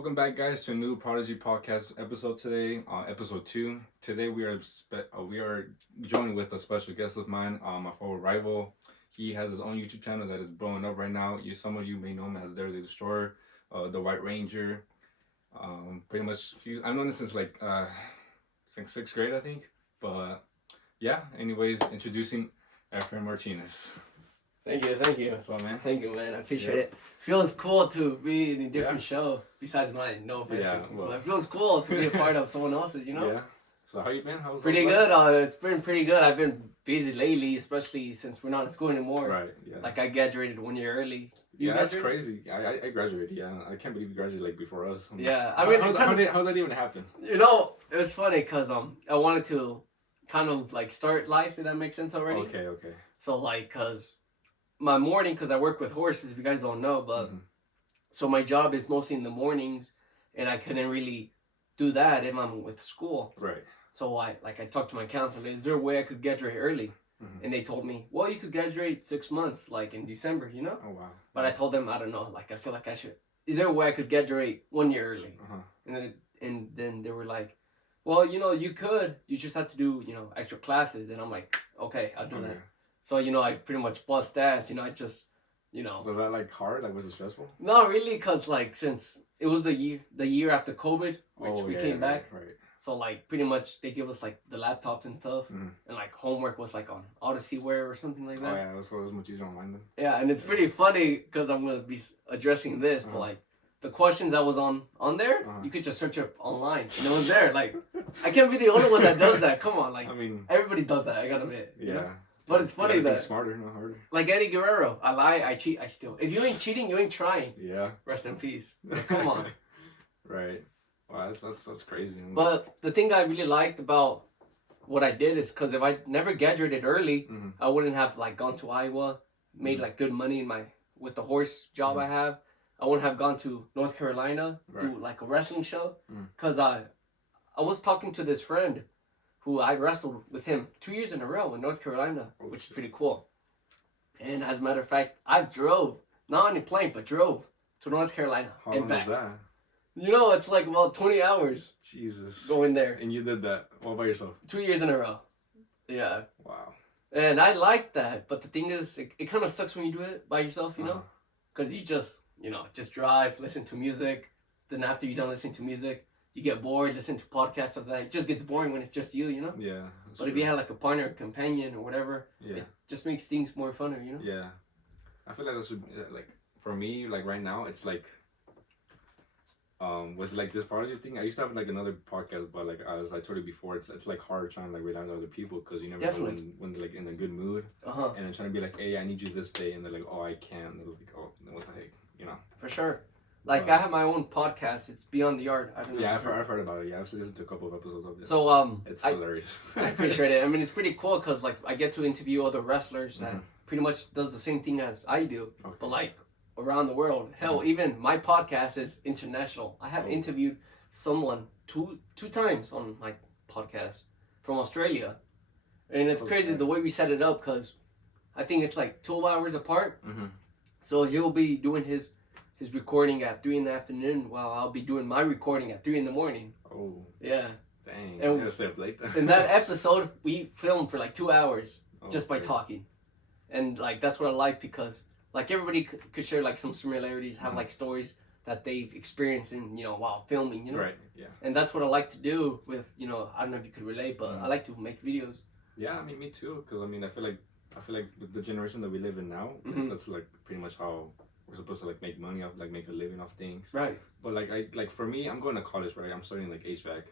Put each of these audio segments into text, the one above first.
Welcome back, guys, to a new Prodigy Podcast episode today, episode 2. Today we are joined with a special guest of mine, my former rival. He has his own YouTube channel that is blowing up right now. Some of you may know him as Dare the Destroyer, the White Ranger. Pretty much, I've known him since since 6th grade, I think. But yeah, anyways, introducing Efren Martinez. Thank you. What's up, man? Thank you, man. I appreciate it. Feels cool to be in a different show besides mine. No offense. Yeah, well. But it feels cool to be a part of someone else's, you know? Yeah. So how you been? How's pretty good. It's been pretty good. I've been busy lately, especially since we're not in school anymore. Right, yeah. Like I graduated 1 year early. You that's crazy. I graduated, yeah. I can't believe you graduated before us. Yeah. How did that even happen? You know, it was funny because I wanted to kind of like start life, if that makes sense already. Okay. So because my morning, because I work with horses, if you guys don't know, but so my job is mostly in the mornings, and I couldn't really do that if I'm with school. Right. So I talked to my counselor, is there a way I could graduate early? And they told me, well, you could graduate 6 months, like in December, you know? Oh, wow. But I told them, I don't know, like I feel like I should, is there a way I could graduate 1 year early? And then they were like, well, you could, you just have to do, extra classes. And I'm like, okay, I'll do that. So, I pretty much bust ass, I just, Was that like hard? Like, was it stressful? Not really, because since it was the year after COVID, which we came back. Right. So pretty much they give us the laptops and stuff, and homework was on Odyssey-ware or something like that. Oh yeah, it was much easier online then. Yeah, and it's pretty funny because I'm gonna be addressing this, but the questions that was on there, you could just search up online, and it was there. I can't be the only one that does that. Come on, I mean, everybody does that. I gotta admit. Yeah. You know? But it's funny that smarter, not harder. Like Eddie Guerrero, I lie, I cheat, I steal. If you ain't cheating, you ain't trying. Yeah. Rest in peace. Come on. Right. Wow, that's crazy. But the thing I really liked about what I did is because if I never graduated early, I wouldn't have gone to Iowa, made good money with the horse job I have. I wouldn't have gone to North Carolina, do a wrestling show. Because I was talking to this friend who I wrestled with him 2 years in a row in North Carolina, which is pretty cool. And as a matter of fact, I drove, not on a plane, but drove to North Carolina and back. How long was that? It's about 20 hours. Jesus. Going there. And you did that all by yourself? 2 years in a row. Yeah. Wow. And I like that, but the thing is, it kind of sucks when you do it by yourself, you know? Because you just drive, listen to music. Then after you're done listening to music, you get bored, listen to podcasts of that. It just gets boring when it's just you, you know? Yeah. But if you have a partner, a companion, or whatever, it just makes things more funner, you know? Yeah. I feel like this would, for me, right now, it's with this Prodigy thing, I used to have another podcast, but as I told you before, it's hard trying to rely on other people because you never know when they're in a good mood, and then trying to be hey, I need you this day, and they're oh, I can't, and they're oh, what the heck, For sure. I have my own podcast. It's Beyond the Art. I don't know. Yeah, I've heard about it. Yeah, I've listened to a couple of episodes of it. So it's hilarious. I appreciate it. I mean, it's pretty cool because I get to interview other wrestlers that pretty much does the same thing as I do, but around the world. Hell, even my podcast is international. I have interviewed someone two times on my podcast from Australia, and it's crazy the way we set it up because I think it's 12 hours apart. So he'll be doing his recording at 3 in the afternoon while I'll be doing my recording at 3 in the morning. Oh. Yeah. Dang. And I'm gonna stay up late then. In that episode, we filmed for 2 hours just by talking, and that's what I like because. Everybody could share some similarities, have stories that they've experienced in while filming, Right. Yeah. And that's what I like to do with I don't know if you could relate, but I like to make videos. Yeah, I mean me too, because I feel like with the generation that we live in now, that's pretty much how we're supposed to make money off make a living off things. Right. But I for me, I'm going to college, right? I'm studying HVAC.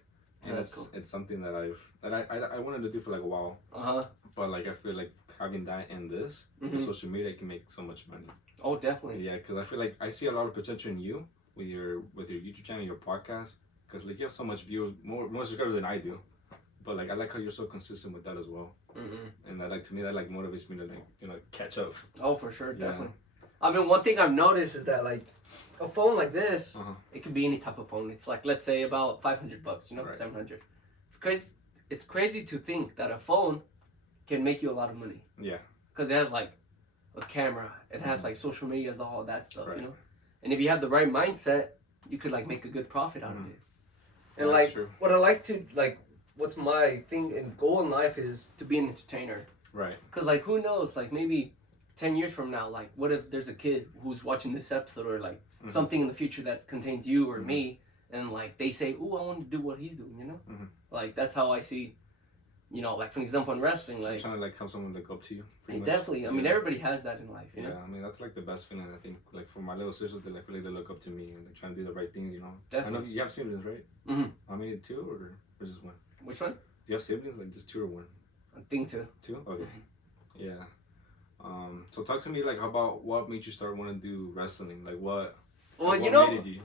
And that's cool. It's something that I wanted to do for a while. But I feel having that and this, with social media, can make so much money. Oh, definitely. Yeah, because I feel I see a lot of potential in you with your YouTube channel, your podcast, because you have so much views, more subscribers than I do. But I like how you're so consistent with that as well. And to me that motivates me to catch up. Oh, for sure, definitely. I mean, one thing I've noticed is that a phone like this, it could be any type of phone. It's let's say about $500, right. $700. It's crazy to think that a phone can make you a lot of money. Yeah. Because it has a camera, it has social media, all that stuff, And if you have the right mindset, you could like make a good profit out of it. Yeah, And that's like true. what I like to like, what's my thing and goal in life is to be an entertainer. Right. Cause like who knows, like maybe 10 years from now, like what if there's a kid who's watching this episode or like something in the future that contains you or me, and like they say, "Ooh, I want to do what he's doing," you know? Like that's how I see, you know, like for example in wrestling, like trying to like have someone look up to you. definitely. I mean, everybody has that in life, you know? Yeah, I mean that's like the best feeling. I think like for my little sisters, they like feel like they look up to me and like trying to do the right thing. You know. Definitely. I know you have siblings, right? Mm-hmm. I mean, two or just one? Which one? Do you have siblings? Like just two or one? I think two. Two? Okay. Yeah. So talk to me like about what made you start wanting to do wrestling? Like what? Well, like, you what know, made you?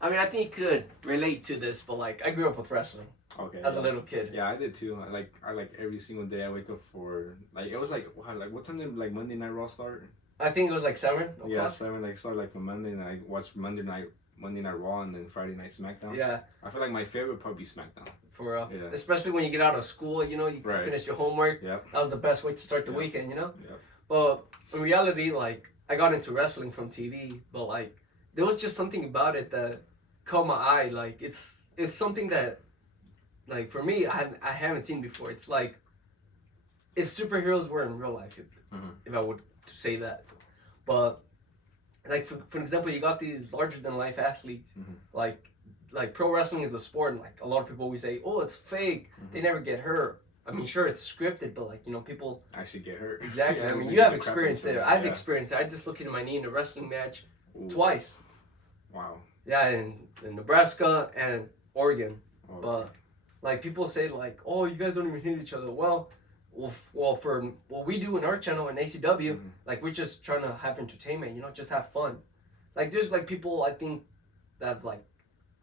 I mean, I think you could relate to this, but like I grew up with wrestling Okay. as a little kid. Yeah, I did too. I like every single day I wake up for like it was like wow, like what time did like Monday Night Raw start? I think it was like 7 o'clock. Yeah, 7. Like start like from Monday and I watched Monday Night Raw and then Friday Night SmackDown. Yeah. I feel like my favorite would probably be SmackDown. For real. Yeah. Especially when you get out of school, you know, you finish your homework. Yep. That was the best way to start the weekend, you know? Yep. But in reality, like, I got into wrestling from TV, but like, there was just something about it that caught my eye. Like, it's something that, like, for me, I haven't seen before. It's like, if superheroes were in real life, if I would say that. But, like, for example, you got these larger-than-life athletes, like pro wrestling is a sport, and like a lot of people always say, "Oh, it's fake. They never get hurt." I mean, sure, it's scripted, but like, you know, people actually get hurt. Exactly. Yeah, I mean, they you have get crap experience into there. it. I've Yeah. experienced it. I dislocated my knee in a wrestling match Ooh. twice. Wow. Yeah, in Nebraska and Oregon. Okay. But like people say, like, "Oh, you guys don't even hit each other." Well, for what we do in our channel in ACW, like we're just trying to have entertainment. You know, just have fun. Like there's like people I think that like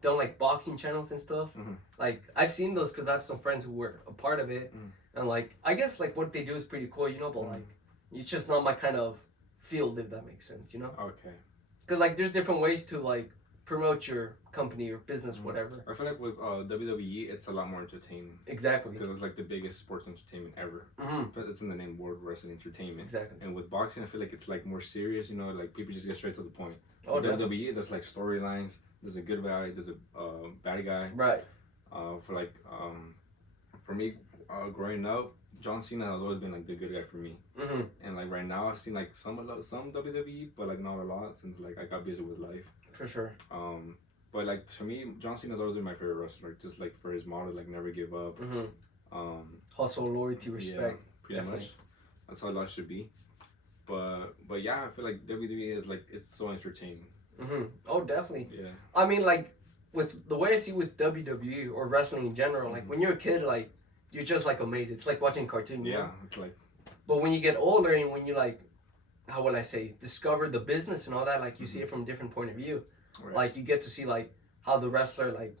done like boxing channels and stuff. Like I've seen those because I have some friends who were a part of it, and like I guess like what they do is pretty cool, you know. But like it's just not my kind of field, if that makes sense, you know. Okay. Because like there's different ways to like promote your company or business, whatever. I feel like with WWE, it's a lot more entertaining. Exactly. Because it's like the biggest sports entertainment ever. But it's in the name World Wrestling Entertainment. Exactly. And with boxing, I feel like it's like more serious. You know, like people just get straight to the point. Oh, WWE, there's like storylines. There's a good guy. There's a bad guy. Right. For me, growing up, John Cena has always been like the good guy for me. And like right now, I've seen like some WWE, but like not a lot since like I got busy with life. For sure. But like to me, John Cena's always been my favorite wrestler. Just like for his motto, like never give up. Hustle, loyalty, respect. Yeah, pretty much. That's how life should be. But yeah, I feel like WWE is like it's so entertaining. Oh, definitely. Yeah. I mean, like with the way I see with WWE or wrestling in general, like when you're a kid, like you're just like amazed. It's like watching cartoon. You know? It's like. But when you get older and when you like, how will I say, discover the business and all that, like you see it from a different point of view. Right. Like you get to see like how the wrestler like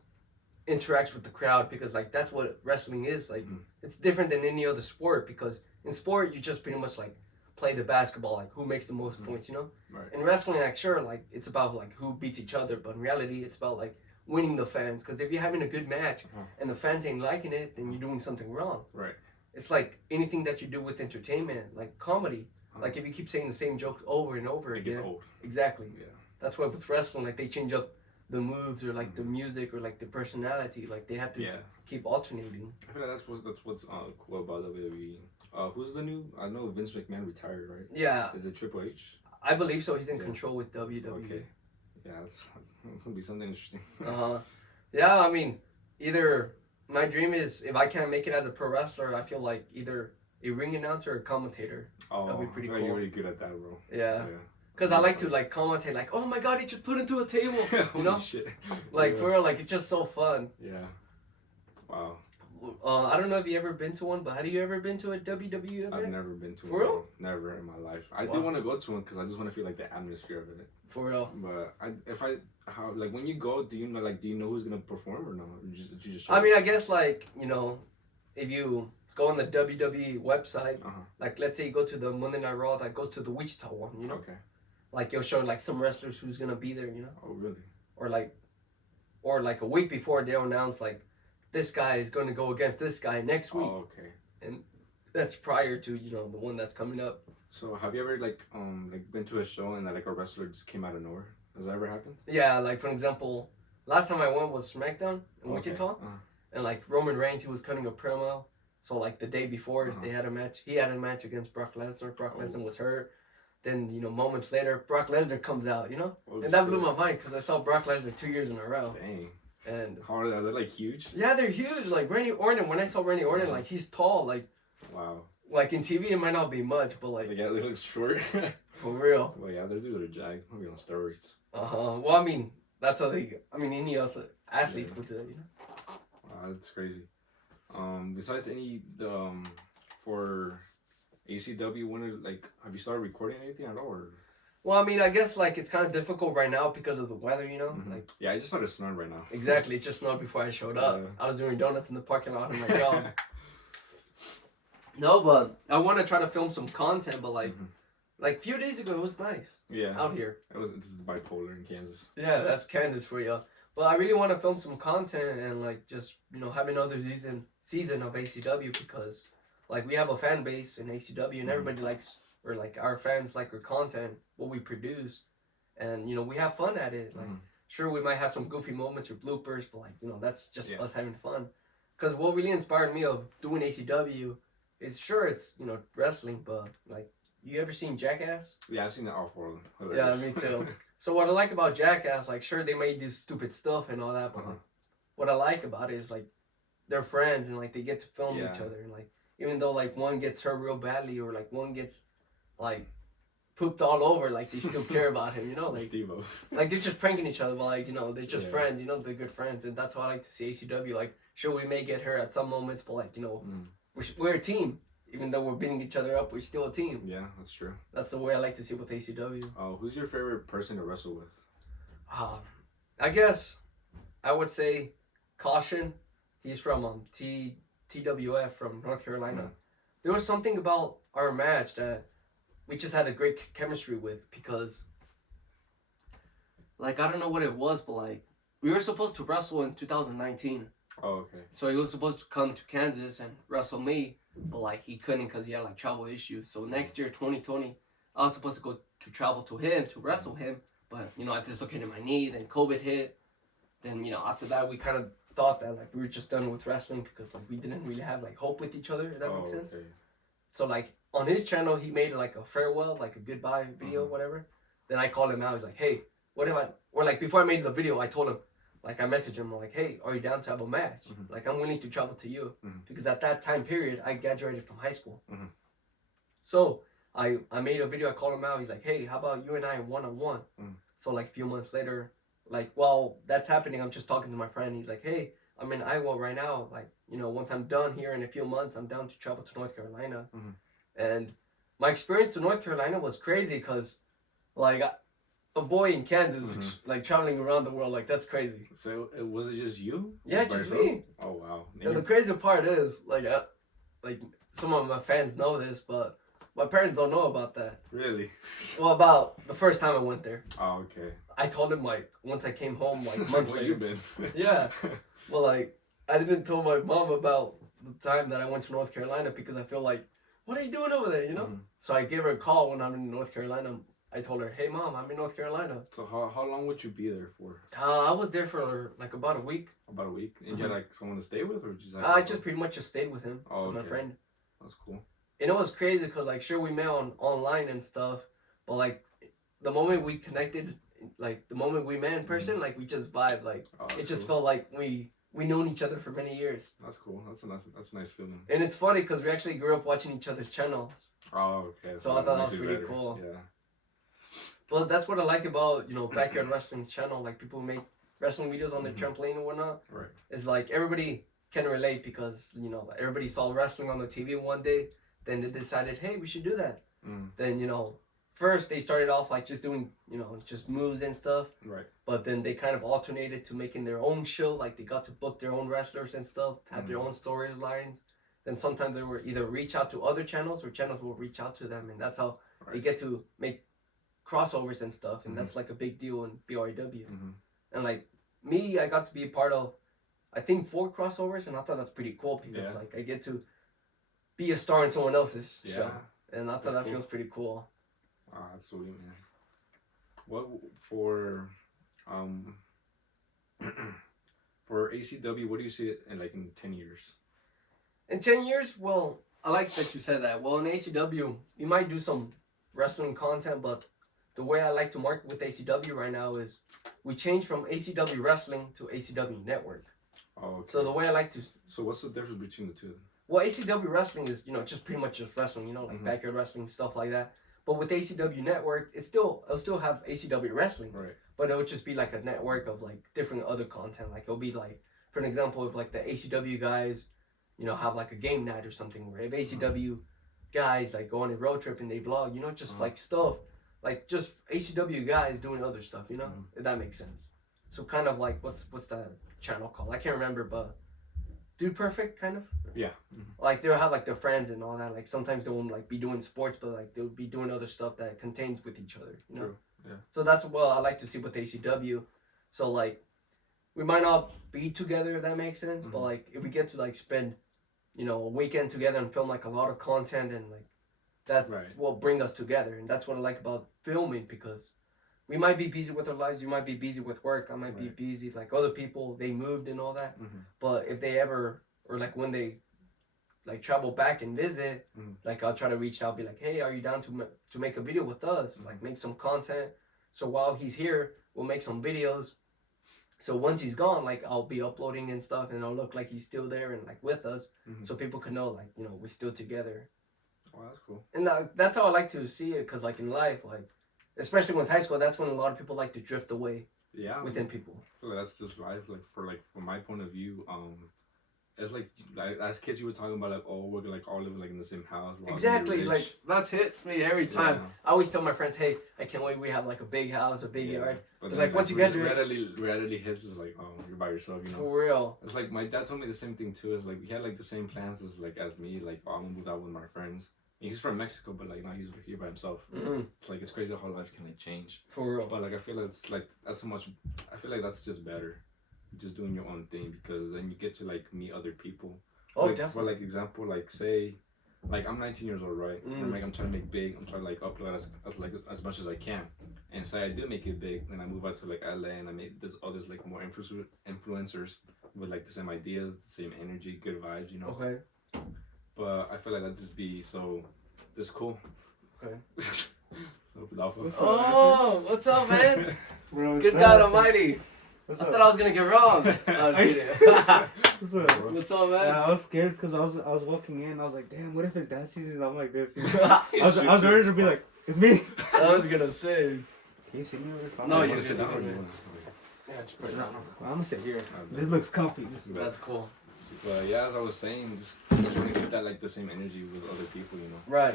interacts with the crowd, because like that's what wrestling is. Like it's different than any other sport, because in sport you just pretty much like play the basketball, like who makes the most points, you know. Right. In wrestling, like sure, like it's about like who beats each other, but in reality it's about like winning the fans, because if you're having a good match and the fans ain't liking it, then you're doing something wrong. Right. It's like anything that you do with entertainment, like comedy. Like if you keep saying the same jokes over and over again, It gets old. Exactly. Yeah. That's why with wrestling, like they change up the moves or like the music or like the personality. Like they have to keep alternating. I feel like that's what's cool about WWE. Who's the new? I know Vince McMahon retired, right? Yeah. Is it Triple H? I believe so. He's in control with WWE. Okay. Yeah, it's gonna be something interesting. Yeah, I mean, either my dream is if I can't make it as a pro wrestler, I feel like either a ring announcer or a commentator. Oh, that'd be pretty cool. You're really good at that, bro. Yeah. Because I like to like commentate, like, oh my god, he just put into a table, you know? Shit. Like for real, like it's just so fun. Yeah. Wow. I don't know if you ever been to one, but have you ever been to a WWE event? I've never been to For one. real? Never in my life. I do want to go to one because I just want to feel like the atmosphere of it. For real. But when you go, do you know who's gonna perform or not? Or you just I mean, I guess like, you know, if you go on the WWE website, like let's say you go to the Monday Night Raw that goes to the Wichita one, you know? Okay. Like you'll show like some wrestlers who's gonna be there, you know? Oh really? Or like a week before they'll announce like this guy is gonna go against this guy next week. Oh okay. And that's prior to, you know, the one that's coming up. So have you ever like been to a show and that like a wrestler just came out of nowhere? Has that ever happened? Yeah, like for example, last time I went was SmackDown in Wichita, and like Roman Reigns, he was cutting a promo. So like the day before they had a match, he had a match against Brock Lesnar. Brock Lesnar was hurt. Then moments later, Brock Lesnar comes out. And that blew my mind because I saw Brock Lesnar 2 years in a row. Dang. And how are they? They're like huge. Yeah, they're huge. Like Randy Orton. When I saw Randy Orton, like he's tall. Like wow. Like in TV, it might not be much, but like yeah, they look short. For real. Well, yeah, they're jacked. Maybe on steroids. Well, I mean, that's how they. I mean, any other athletes would do it. Wow, that's crazy. Besides for ACW, have you started recording anything at all? Or? Well, I mean, I guess like it's kind of difficult right now because of the weather, Like yeah, I just started snowing right now. Exactly, it just snowed before I showed up. I was doing donuts in the parking lot of my job. No, but I want to try to film some content, but like a few days ago, it was nice. Yeah. Out here. This is bipolar in Kansas. Yeah, that's Kansas for you. But I really want to film some content and like just have another season of ACW because like we have a fan base in ACW and everybody likes, or like our fans like our content, what we produce, and we have fun at it. Like sure we might have some goofy moments or bloopers, but like that's just us having fun. Because what really inspired me of doing ACW is sure it's wrestling, but like you ever seen Jackass? Yeah, I've seen all four of them. Yeah, me too. So what I like about Jackass, like sure they may do stupid stuff and all that, but like, what I like about it is like they're friends and like they get to film each other and like even though like one gets hurt real badly or like one gets like pooped all over, like they still care about him, like Steve-O. Like they're just pranking each other, but like they're just friends, they're good friends, and that's why I like to see ACW. Like sure we may get hurt at some moments, but like we're a team. Even though we're beating each other up, we're still a team. Yeah, that's true. That's the way I like to see with ACW. Oh, who's your favorite person to wrestle with? I guess I would say Caution. He's from TWF from North Carolina. There was something about our match that we just had a great chemistry with because, like, I don't know what it was, but like we were supposed to wrestle in 2019. Oh, okay. So he was supposed to come to Kansas and wrestle me. But like he couldn't because he had like travel issues. So next year, 2020, I was supposed to go to travel to him to wrestle him. But I dislocated my knee. Then COVID hit. Then after that, we kind of thought that like we were just done with wrestling because like we didn't really have like hope with each other. If that makes sense. Okay. So like on his channel, he made like a farewell, like a goodbye video, whatever. Then I called him out. He's like, hey, what if I? Or like before I made the video, I told him. Like, I messaged him, like, hey, are you down to have a match? Like, I'm willing to travel to you. Because at that time period, I graduated from high school. So, I made a video, I called him out. He's like, hey, how about you and I one-on-one? So, like, a few months later, like, while that's happening, I'm just talking to my friend. He's like, hey, I'm in Iowa right now. Like, once I'm done here in a few months, I'm down to travel to North Carolina. And my experience to North Carolina was crazy because, like, a boy in Kansas, like traveling around the world, like that's crazy. So was it just you? Yeah, just me. Oh wow. And the crazy part is, like some of my fans know this, but my parents don't know about that. Really? Well, about the first time I went there. Oh, okay. I told him like once I came home, like months later. Where you been? Yeah. Well, like I didn't tell my mom about the time that I went to North Carolina because I feel like, what are you doing over there? So I gave her a call when I'm in North Carolina. I told her, hey mom, I'm in North Carolina. So how long would you be there for? I was there for like about a week. About a week? And you had like someone to stay with or just like... I just pretty much just stayed with him, with my friend. That's cool. And it was crazy because like sure we met online and stuff, but like the moment we connected, like the moment we met in person, like we just vibed. Like it just felt like we known each other for many years. That's cool. That's a nice feeling. And it's funny because we actually grew up watching each other's channels. Oh, okay. So I thought that was pretty cool. Yeah. But that's what I like about, Backyard Wrestling's channel. Like, people who make wrestling videos on their trampoline and whatnot. Right. It's like, everybody can relate because, everybody saw wrestling on the TV one day. Then they decided, hey, we should do that. Then, first they started off, like, just doing, just moves and stuff. Right. But then they kind of alternated to making their own show. Like, they got to book their own wrestlers and stuff, have their own storylines. Then sometimes they would either reach out to other channels or channels will reach out to them. And that's how they get to make crossovers and stuff, and that's like a big deal in BRW. And like me, I got to be a part of I think 4 crossovers, and I thought that's pretty cool because like I get to be a star in someone else's show, and I thought that feels pretty cool. Wow, that's sweet, man. What for for ACW? What do you see it in like in 10 years? In 10 years, well, I like that you said that. Well, in ACW, you might do some wrestling content, but the way I like to market with ACW right now is we changed from ACW Wrestling to ACW Network. Oh, okay. So the way I like to... So what's the difference between the two? Well, ACW Wrestling is, just pretty much just wrestling, like backyard wrestling, stuff like that. But with ACW Network, it'll still have ACW Wrestling. Right. But it'll just be like a network of like different other content. Like it'll be like, for an example, if like the ACW guys, have like a game night or something, where if ACW guys like go on a road trip and they vlog, just like stuff, like just ACW guys doing other stuff, if that makes sense. So kind of like, what's that channel called? I can't remember, but Dude Perfect, kind of. Yeah. Like they'll have like their friends and all that. Like sometimes they won't like be doing sports, but like they'll be doing other stuff that contains with each other. True. Yeah. So that's what I like to see with ACW. So like, we might not be together if that makes sense, but like if we get to like spend, a weekend together and film like a lot of content, and like that's what bring us together. And that's what I like about filming, because we might be busy with our lives. You might be busy with work. I might be busy. Like other people, they moved and all that. But if they ever, or like when they like travel back and visit, like I'll try to reach out, be like, hey, are you down to make a video with us? Like make some content. So while he's here, we'll make some videos. So once he's gone, like I'll be uploading and stuff, and I'll look like he's still there and like with us, so people can know like we're still together. Oh, that's cool. And that's how I like to see it, because like in life, like especially with high school, that's when a lot of people like to drift away. Yeah. Within people. I feel like that's just life. Like from my point of view, it's like as kids you were talking about, like, oh, we're like all living like in the same house. Exactly, like that hits me every time. Yeah. I always tell my friends, hey, I can't wait we have like a big house, a big yard. But then, like once you get there, reality hits is like, oh, you're by yourself, For real. It's like my dad told me the same thing too. Is like we had like the same plans as me. Like I'm gonna move out with my friends. He's from Mexico, but like now he's here by himself. It's like it's crazy how life can like change. For real. But like I feel like it's like that's so much. I feel like that's just better, just doing your own thing, because then you get to like meet other people. Oh, like, definitely. For like example, like say, like I'm 19 years old, right? And like I'm trying to make big. I'm trying to like upload as much as I can. And say I do make it big, then I move out to like LA, and I meet there's others like more influencers with like the same ideas, the same energy, good vibes, Okay. But I feel like that'd just be so just cool. Okay. What's up, man? Bro, good God Almighty. I thought I was gonna get wrong. What's up, bro? What's up, man? Yeah, I was scared because I was walking in. I was like, damn, what if his dad sees me? I'm like this. I was ready to be like, it's me. I was gonna say. Can you sit me over here? No, you can sit down. Yeah, just put it down. Well, I'm gonna sit here. This looks comfy. That's cool. But yeah, as I was saying, just trying to get that like the same energy with other people, Right.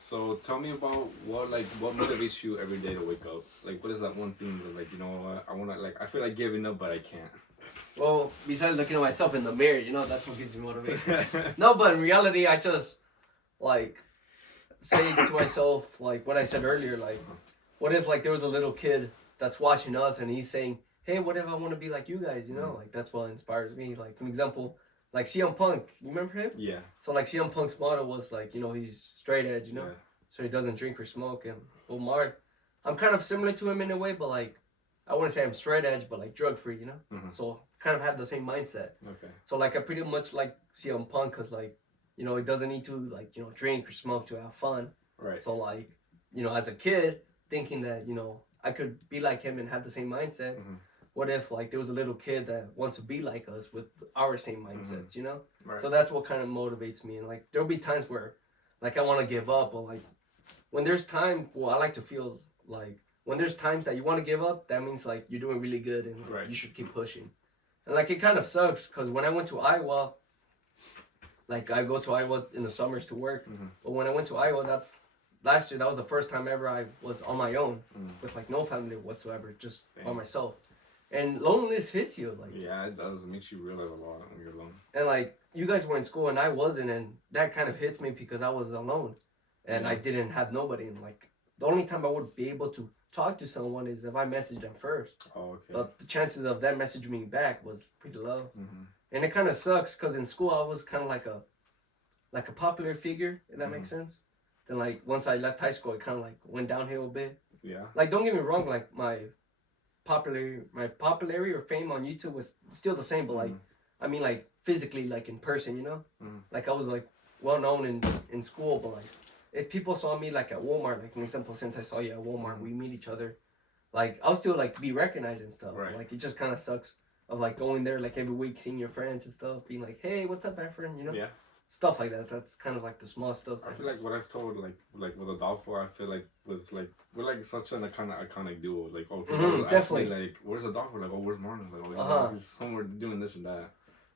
So tell me about what motivates you every day to wake up? Like, what is that one thing that like I wanna like I feel like giving up but I can't. Well, besides looking at myself in the mirror, that's what gives me motivation. No, but in reality, I just like say to myself like what I said earlier, like what if like there was a little kid that's watching us and he's saying, hey, what if I want to be like you guys, like that's what inspires me. Like, for example, like CM Punk, you remember him? Yeah. So like CM Punk's motto was like, he's straight edge, so he doesn't drink or smoke. And Omar, I'm kind of similar to him in a way, but like, I wouldn't say I'm straight edge, but like drug free, So kind of have the same mindset. Okay. So like I pretty much like CM Punk because like, he doesn't need to like, drink or smoke to have fun. Right. So like, as a kid, thinking that, I could be like him and have the same mindset. What if like there was a little kid that wants to be like us with our same mindsets, Right. So that's what kind of motivates me. And like there'll be times where like I want to give up, but like when there's time, I like to feel like when there's times that you want to give up, that means like you're doing really good and you should keep pushing. And like it kind of sucks because when I went to Iowa, like I go to Iowa in the summers to work, but when I went to Iowa, last year, that was the first time ever I was on my own with like no family whatsoever, just by myself. And loneliness hits you, like. Yeah, it does. It makes you realize a lot when you're alone. And like you guys were in school and I wasn't, and that kind of hits me because I was alone, and I didn't have nobody. And like the only time I would be able to talk to someone is if I messaged them first. Oh, okay. But the chances of them messaging me back was pretty low, and it kind of sucks because in school I was kind of like a popular figure, if that makes sense. Then like once I left high school, it kind of like went downhill a bit. Yeah. Like, don't get me wrong, like my popularity or fame on YouTube was still the same, but like, I mean, like physically, like in person, you know, like I was like well known in school, but like if people saw me like at Walmart, like for example, since I saw you at Walmart, we meet each other, like I'll still like be recognized and stuff. Right. Like it just kind of sucks of like going there like every week, seeing your friends and stuff, being like, hey, what's up, Efren? You know. Yeah. Stuff like that. That's kind of like the small stuff. I feel like what I've told like with Adolfo, I feel like with like we're like such an iconic duo. Like definitely. Me, like where's Adolfo? Like where's Marlon? Like he's somewhere doing this and that.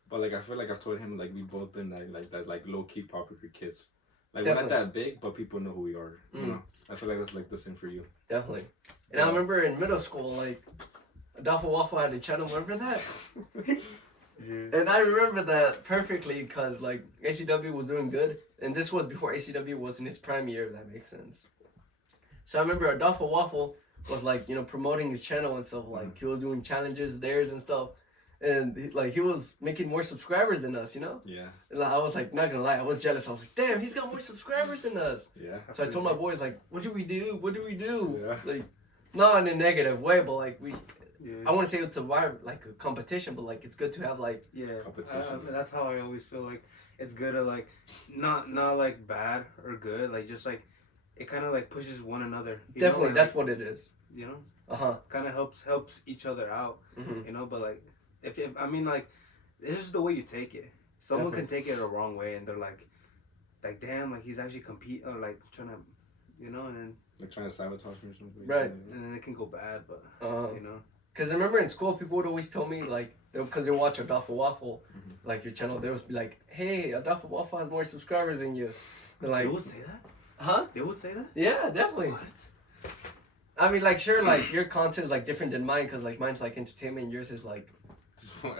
But like I feel like I've told him like we've both been like that like low key popular kids. Like definitely. We're not that big, but people know who we are. You know. I feel like that's like the same for you. Definitely. And I remember in middle school, like Adolfo Waffle had a channel. Remember that? Yeah. And I remember that perfectly because like ACW was doing good, and this was before ACW was in its prime year. If that makes sense. So I remember Adolfo Waffle was like promoting his channel and stuff. Like he was doing challenges, theirs and stuff, and he was making more subscribers than us. You know. Yeah. And I was like, not gonna lie, I was jealous. I was like, damn, he's got more subscribers than us. Yeah. So I told my boys like, what do we do? What do we do? Yeah. Like, not in a negative way, but like we. Yeah. I want to say it's a like a competition, but like it's good to have like competition. That's how I always feel like it's good to like not like bad or good, like just like it kind of like pushes one another. Definitely, know? that's like, what it is. You know. Kind of helps each other out. You know, but like if I mean like it's just the way you take it. Someone can take it a wrong way, and they're like damn, like he's actually competing or like trying to, and then like trying to sabotage me or something. Right. And then it can go bad, but you know. Because I remember in school, people would always tell me, like, because they watch Adolfo Waffle, like your channel, they would be like, hey, Adolfo Waffle has more subscribers than you. They're like, they would say that? Huh? They would say that? Yeah, definitely. What? I mean, like, sure, like, your content is, like, different than mine, because, like, mine's, like, entertainment, and yours is, like,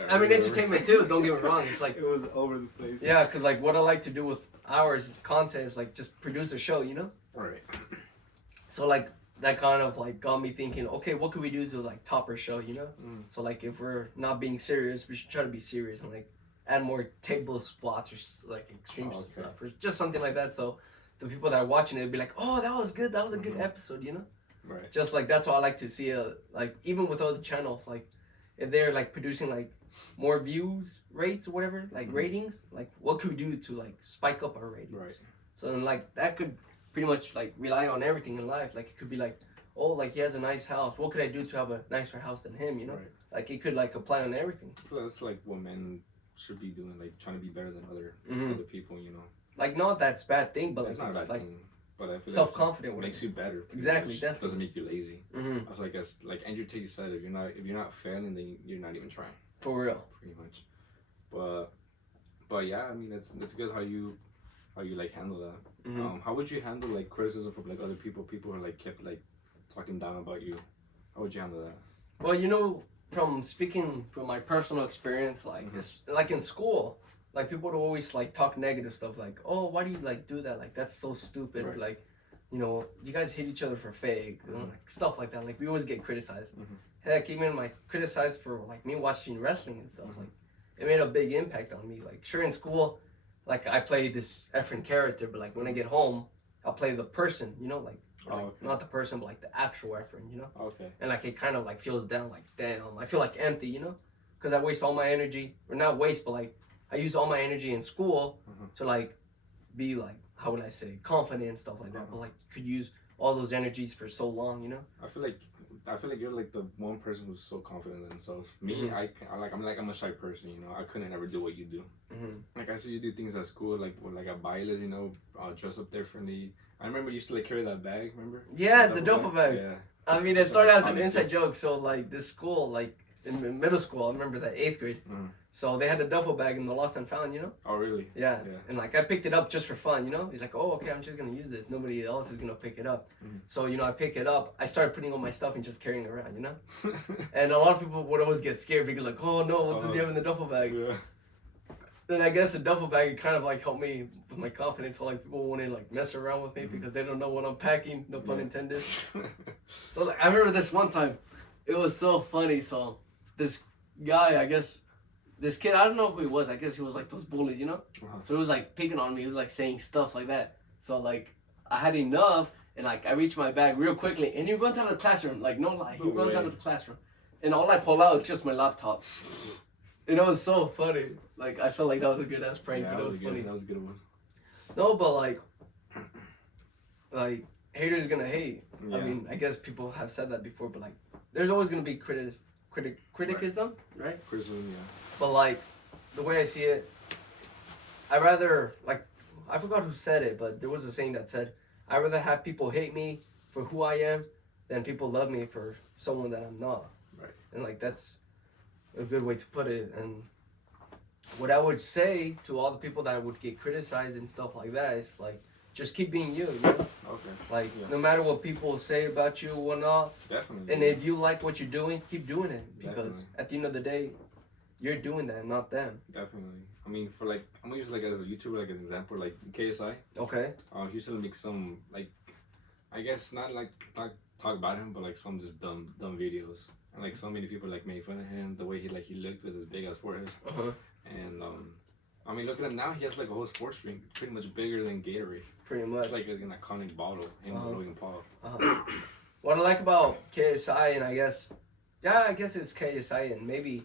I mean, entertainment, too, don't get me wrong. It's, like, it was over the place. Yeah, because, like, what I like to do with ours is content is, like, just produce a show, you know? Right. So, like, that kind of like got me thinking, okay, what could we do to like top our show, you know? So like if we're not being serious, we should try to be serious and like add more table spots or like extreme stuff or just something like that. So the people that are watching it would be like, oh, that was good. That was a good episode, you know? Right. Just like that's what I like to see. Like even with other channels, like if they're like producing like more views rates or whatever, like ratings, like what could we do to like spike up our ratings? Right. So then like that could pretty much like rely on everything in life. Like it could be like, oh, like he has a nice house. What could I do to have a nicer house than him? You know, like it could like apply on everything. I feel like that's like what men should be doing, like trying to be better than other people. You know, like not that's bad thing, but it's like not a bad like thing. But I feel self-confident like makes you better. Exactly, definitely. Doesn't make you lazy. I feel like as like Andrew Tate said, if you're not failing, then you're not even trying. For real. Pretty much. But yeah, I mean that's good how you like handle that. How would you handle like criticism from like other people who are like kept like talking down about you? How would you handle that? Well, you know, from speaking from my personal experience, like it's like in school, like people would always like talk negative stuff, like, oh, why do you like do that? Like that's so stupid. Right. Like, you know, you guys hit each other for fake, you know, like stuff like that. Like we always get criticized. Heck, even like criticized for like me watching wrestling and stuff. Like it made a big impact on me. Like sure in school, like I played this Efren character, but like when I get home, I'll play the person, you know, like not the person, but like the actual Efren, you know. Okay. And like it kind of like feels down, like damn, I feel like empty, you know, because I waste all my energy, or not waste, but like I use all my energy in school to like be like, how would I say, confident and stuff like that. But like you could use all those energies for so long, you know. I feel like you're like the one person who's so confident in themselves. Me, I'm a shy person, you know. I couldn't ever do what you do. Like I see you do things at school, like at bailes, you know, dress up differently. I remember you used to like carry that bag. Remember? Yeah, the duffel bag. Yeah. I mean, it started as an inside joke. So like this school, like in middle school, I remember that 8th grade. So they had a duffel bag in the lost and found, you know. Oh really? Yeah. And like I picked it up just for fun, you know. He's like, oh okay, I'm just gonna use this. Nobody else is gonna pick it up. So you know, I pick it up. I started putting all my stuff and just carrying it around, you know. And a lot of people would always get scared because like, oh no, what does he have in the duffel bag? Yeah. Then I guess the duffel bag kind of like helped me with my confidence. So like people wouldn't like mess around with me because they don't know what I'm packing. No pun intended. So like I remember this one time, it was so funny. So this guy, I guess, this kid, I don't know who he was. I guess he was like those bullies, you know. So he was like picking on me. He was like saying stuff like that. So like I had enough, And like I reach my bag real quickly, and he runs out of the classroom. Like no lie, he runs out of the classroom, and all I pull out is just my laptop. And it was so funny. Like I felt like that was a good ass prank, but it was funny. That was a good one. No, but like haters gonna hate. Yeah. I mean, I guess people have said that before, but like, there's always gonna be criticism, right? Criticism, yeah. But like, the way I see it, I rather like, I forgot who said it, but there was a saying that said, "I rather have people hate me for who I am than people love me for someone that I'm not." Right. And like that's a good way to put it. And what I would say to all the people that would get criticized and stuff like that is like, just keep being you, you know? Okay. Like, no matter what people say about you or not. Definitely. And if you like what you're doing, keep doing it. Because Definitely. at the end of the day, you're doing that, not them. Definitely. I mean, for like, I'm gonna use like as a YouTuber, like an example, like KSI. Okay. He used to make some, like, I guess not talk about him, but like some just dumb videos. And like so many people like made fun of him, the way he looked with his big ass forehead. Uh-huh. And I mean, look at him now. He has like a whole sports drink, pretty much bigger than Gatorade. Pretty much. It's like an iconic bottle. Him with Logan Paul. What I like about KSI, and I guess it's KSI and maybe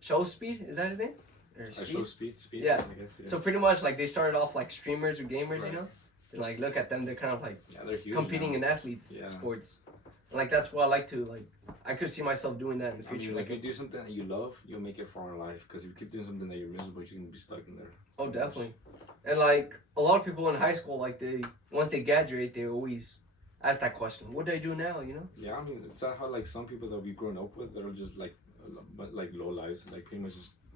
Show Speed. Is that his name? Or Show Speed. Yeah. I guess, yeah. So pretty much like they started off like streamers or gamers, Right. you know. And like look at them, they're kind of like they're huge competing now. in athletes sports. And, like that's what I like to like. I could see myself doing that in the future. I mean, like if you do something that you love, you'll make it far in life. Because if you keep doing something that you're miserable, you're gonna be stuck in there. Oh, definitely. And like a lot of people in high school, like once they graduate, they always ask that question: "What do I do now?" You know? Yeah, I mean, it's sad how like some people that we've grown up with that are just like low lives, like pretty much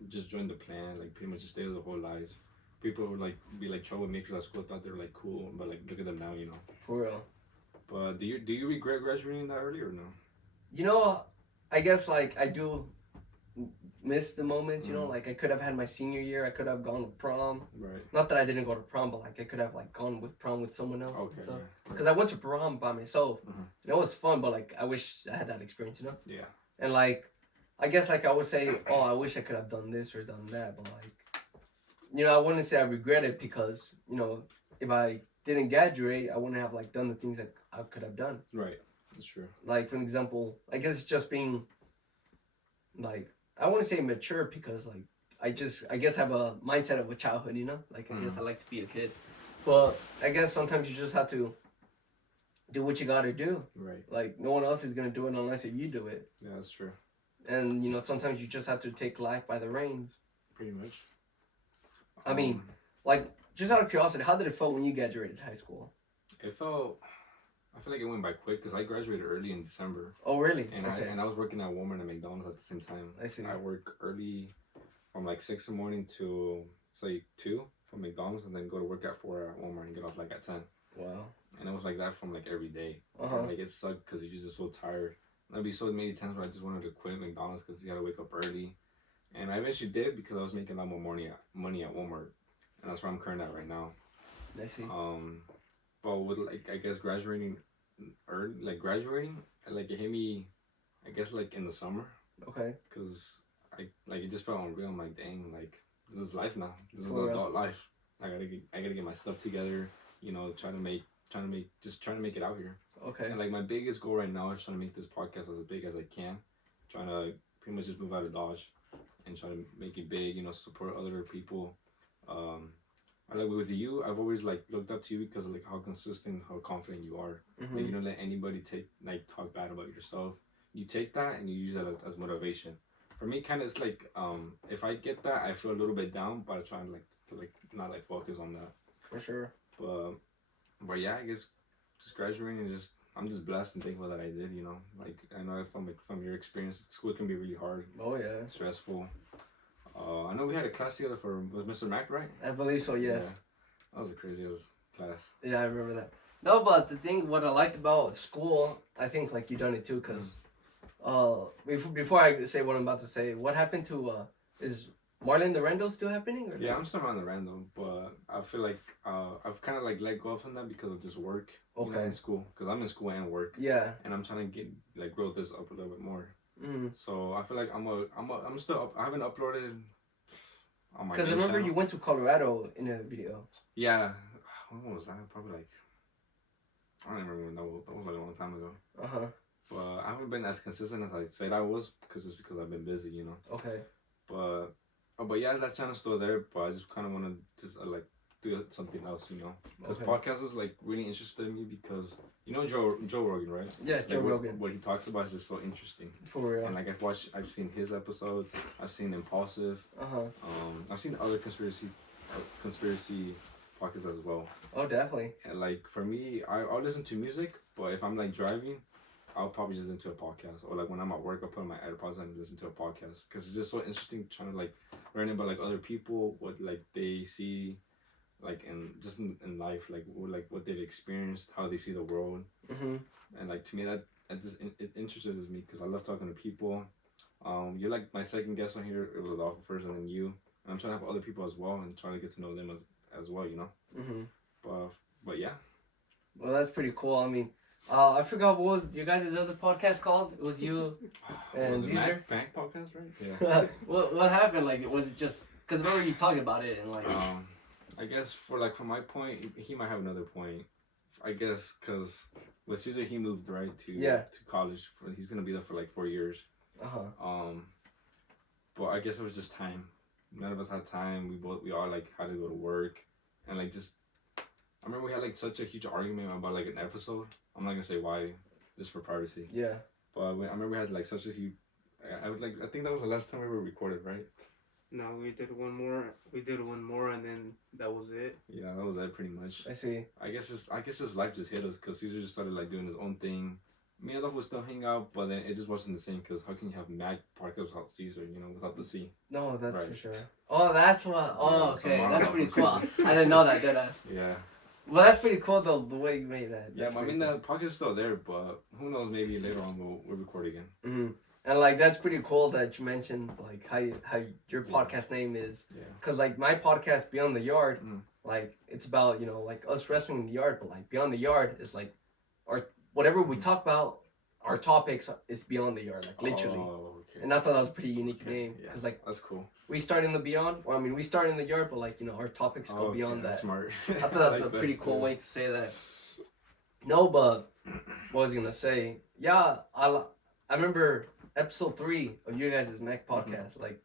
just join the plan, like pretty much just stay their whole lives. People would like be like troublemakers at school, thought they were like cool, but like look at them now, you know. For real. But do you regret graduating that early or no? You know, I guess like I do miss the moments. You know, like I could have had my senior year. I could have gone to prom. Right. Not that I didn't go to prom, but like I could have like gone with prom with someone else. Okay. So, Yeah. because I went to prom by myself, Mhm. and it was fun. But like I wish I had that experience. You know. Yeah. And like, I guess like I would say, oh, I wish I could have done this or done that, but like, you know, I wouldn't say I regret it because, you know, if I didn't graduate, I wouldn't have like done the things that I could have done. Right. That's true. Like for example, I guess it's just being like, I wouldn't say mature because like I guess have a mindset of a childhood, you know? Like I guess I like to be a kid. But I guess sometimes you just have to do what you gotta do. Right. Like no one else is gonna do it unless if you do it. Yeah, that's true. And you know, sometimes you just have to take life by the reins. Pretty much. I mean, like, just out of curiosity, how did it feel when you graduated high school? I feel like it went by quick because I graduated early in December. Oh, really? And okay. I was working at Walmart and McDonald's at the same time. I see. I work early from like 6 in the morning to say 2 from McDonald's and then go to work at 4 at Walmart and get off like at 10. Wow. And it was like that from like every day. Uh-huh. And, like it sucked because you're just so tired. There'd be so many times where I just wanted to quit McDonald's because you had to wake up early. And I eventually did because I was making a lot more money at Walmart. And that's where I'm current at right now. I see. But with like I guess graduating, like it hit me, I guess like in the summer. Okay. Cause it just felt unreal. I'm like, dang, like this is life now. This is For real. adult life. I gotta get my stuff together. You know, trying to make it out here. Okay. And like my biggest goal right now is trying to make this podcast as big as I can. Trying to pretty much just move out of Dodge and try to make it big. You know, support other people. I like with you, I've always like looked up to you because of like how consistent, how confident you are. Mm-hmm. Like you don't let anybody talk bad about yourself. You take that and you use that as motivation. For me, kind of it's like if I get that, I feel a little bit down, but I try to not like focus on that. For sure. But yeah, I guess just graduating and I'm just blessed and thankful that I did. You know, like I know from your experience, school can be really hard, Oh yeah. stressful. I know we had a class together was Mr. Mac, right? I believe so. Yes. Yeah. That was the craziest class. Yeah, I remember that. No, but the thing, what I liked about school, I think like you done it too, cause, before I say what I'm about to say, what happened to is Marlon the Randall still happening? Or Yeah, I'm still on the random, but I feel like I've kind of like let go from that because of just work. You know, Okay. in school, because I'm in school and work, Yeah. and I'm trying to grow this up a little bit more. Mm. So I feel like I'm still up. I haven't uploaded on my. Because I main remember channel. you went to Colorado in a video. Yeah, when was that? Probably like I don't remember when that was like a long time ago. Uh-huh. I haven't been as consistent as I said I was because I've been busy, you know. Okay. But yeah, that channel's still there. But I just kind of want to just like do something else, you know. Because podcast is like really interested in me because you know Joe Rogan, right? Yes, like Joe Rogan. What he talks about is just so interesting. For real. And like I've seen his episodes. I've seen Impulsive. I've seen other conspiracy podcasts as well. Oh, definitely. And like for me, I'll listen to music, but if I'm like driving, I'll probably just listen to a podcast. Or like when I'm at work, I'll put on my AirPods and listen to a podcast because it's just so interesting trying to like learn about like other people, what like they see, like in life, like what they've experienced, how they see the world. And like to me that it interests me because I love talking to people. You're like my second guest on here. It was Adolfo first, and then you. And I'm trying to have other people as well and trying to get to know them as well, you know. But yeah. Well, that's pretty cool. I mean, I forgot what was your guys' other podcast called. It was you and Caesar. Mac podcast, right? Yeah. What happened? Like, was it just because remember you talking about it and like. I guess from my point, he might have another point. I guess because with Caesar, he moved right to college. He's gonna be there for like 4 years. But I guess it was just time. None of us had time. We all like had to go to work, and like just. I remember we had like such a huge argument about like an episode. I'm not gonna say why, just for privacy. Yeah. But I remember we had like such a huge. I think that was the last time we were recorded, right? No, we did one more, and then that was it. Yeah, that was it pretty much. I see. I guess just life just hit us because Caesar just started like doing his own thing. Me and Love would still hang out, but then it just wasn't the same because how can you have Mac podcast without Caesar, you know, without the C? No, that's right. For sure. Oh, that's what. Oh, Yeah, okay, so that's pretty cool. I didn't know that, did I? Yeah. Well, that's pretty cool though, the way you made that. Yeah, I mean the podcast is still there, but who knows? Maybe later on we'll record again. And like that's pretty cool that you mentioned like how your podcast name is. Yeah. Cause like my podcast Beyond the Yard, like it's about like us wrestling in the yard, but like Beyond the Yard is like, or whatever we talk about, our topics is Beyond the Yard, like literally. Oh, okay. And I thought that was a pretty unique name, yeah. cause like that's cool. We start in the beyond. Well, I mean we start in the yard, but like our topics go beyond that. That's smart. I thought that's a pretty cool way to say that. No, but what was I gonna say? Yeah, I remember episode 3 of you guys' Mac podcast. Like,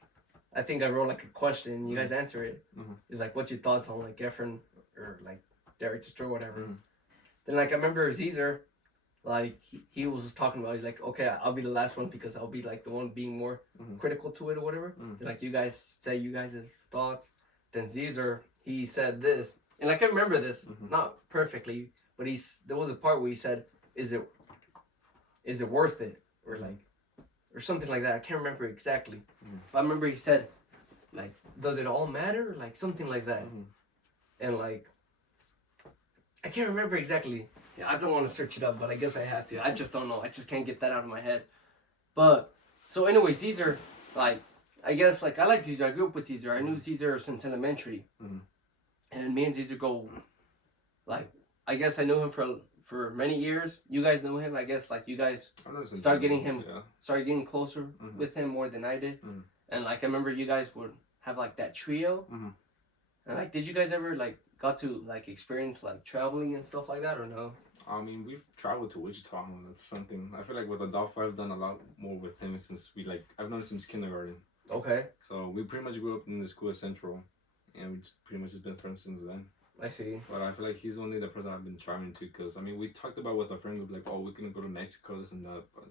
I think I wrote like a question and you guys answer it. It's like, what's your thoughts on like Efren or like Derek or whatever? Then like I remember Caesar, like he was just talking about. He's like, okay, I'll be the last one because I'll be like the one being more critical to it or whatever. Like you guys say you guys' thoughts. Then Caesar he said this, and like I remember this not perfectly, but there was a part where he said, "Is it worth it?" or like. Or something like that. I can't remember exactly. But I remember he said, like, does it all matter? Like, something like that. And, like, I can't remember exactly. Yeah, I don't want to search it up, but I guess I have to. I just don't know. I just can't get that out of my head. But, so anyways, Caesar, like, I guess, like, I like Caesar. I grew up with Caesar. I knew Caesar since elementary. And me and Caesar go, like, I guess I knew him for many years. You guys knew him, I guess. Like you guys started getting closer with him more than I did. And like I remember you guys would have like that trio. And like, did you guys ever like got to like experience like traveling and stuff like that or no? I mean, we've traveled to Wichita, and that's something. I feel like with Adolfo, I've done a lot more with him since I've known him since kindergarten. Okay. So we pretty much grew up in the school at Central, and we've pretty much just been friends since then. I see. But I feel like he's only the person I've been traveling to because, I mean, we talked about with our friends, we'd be like, oh, we're going to go to Mexico, this and that, but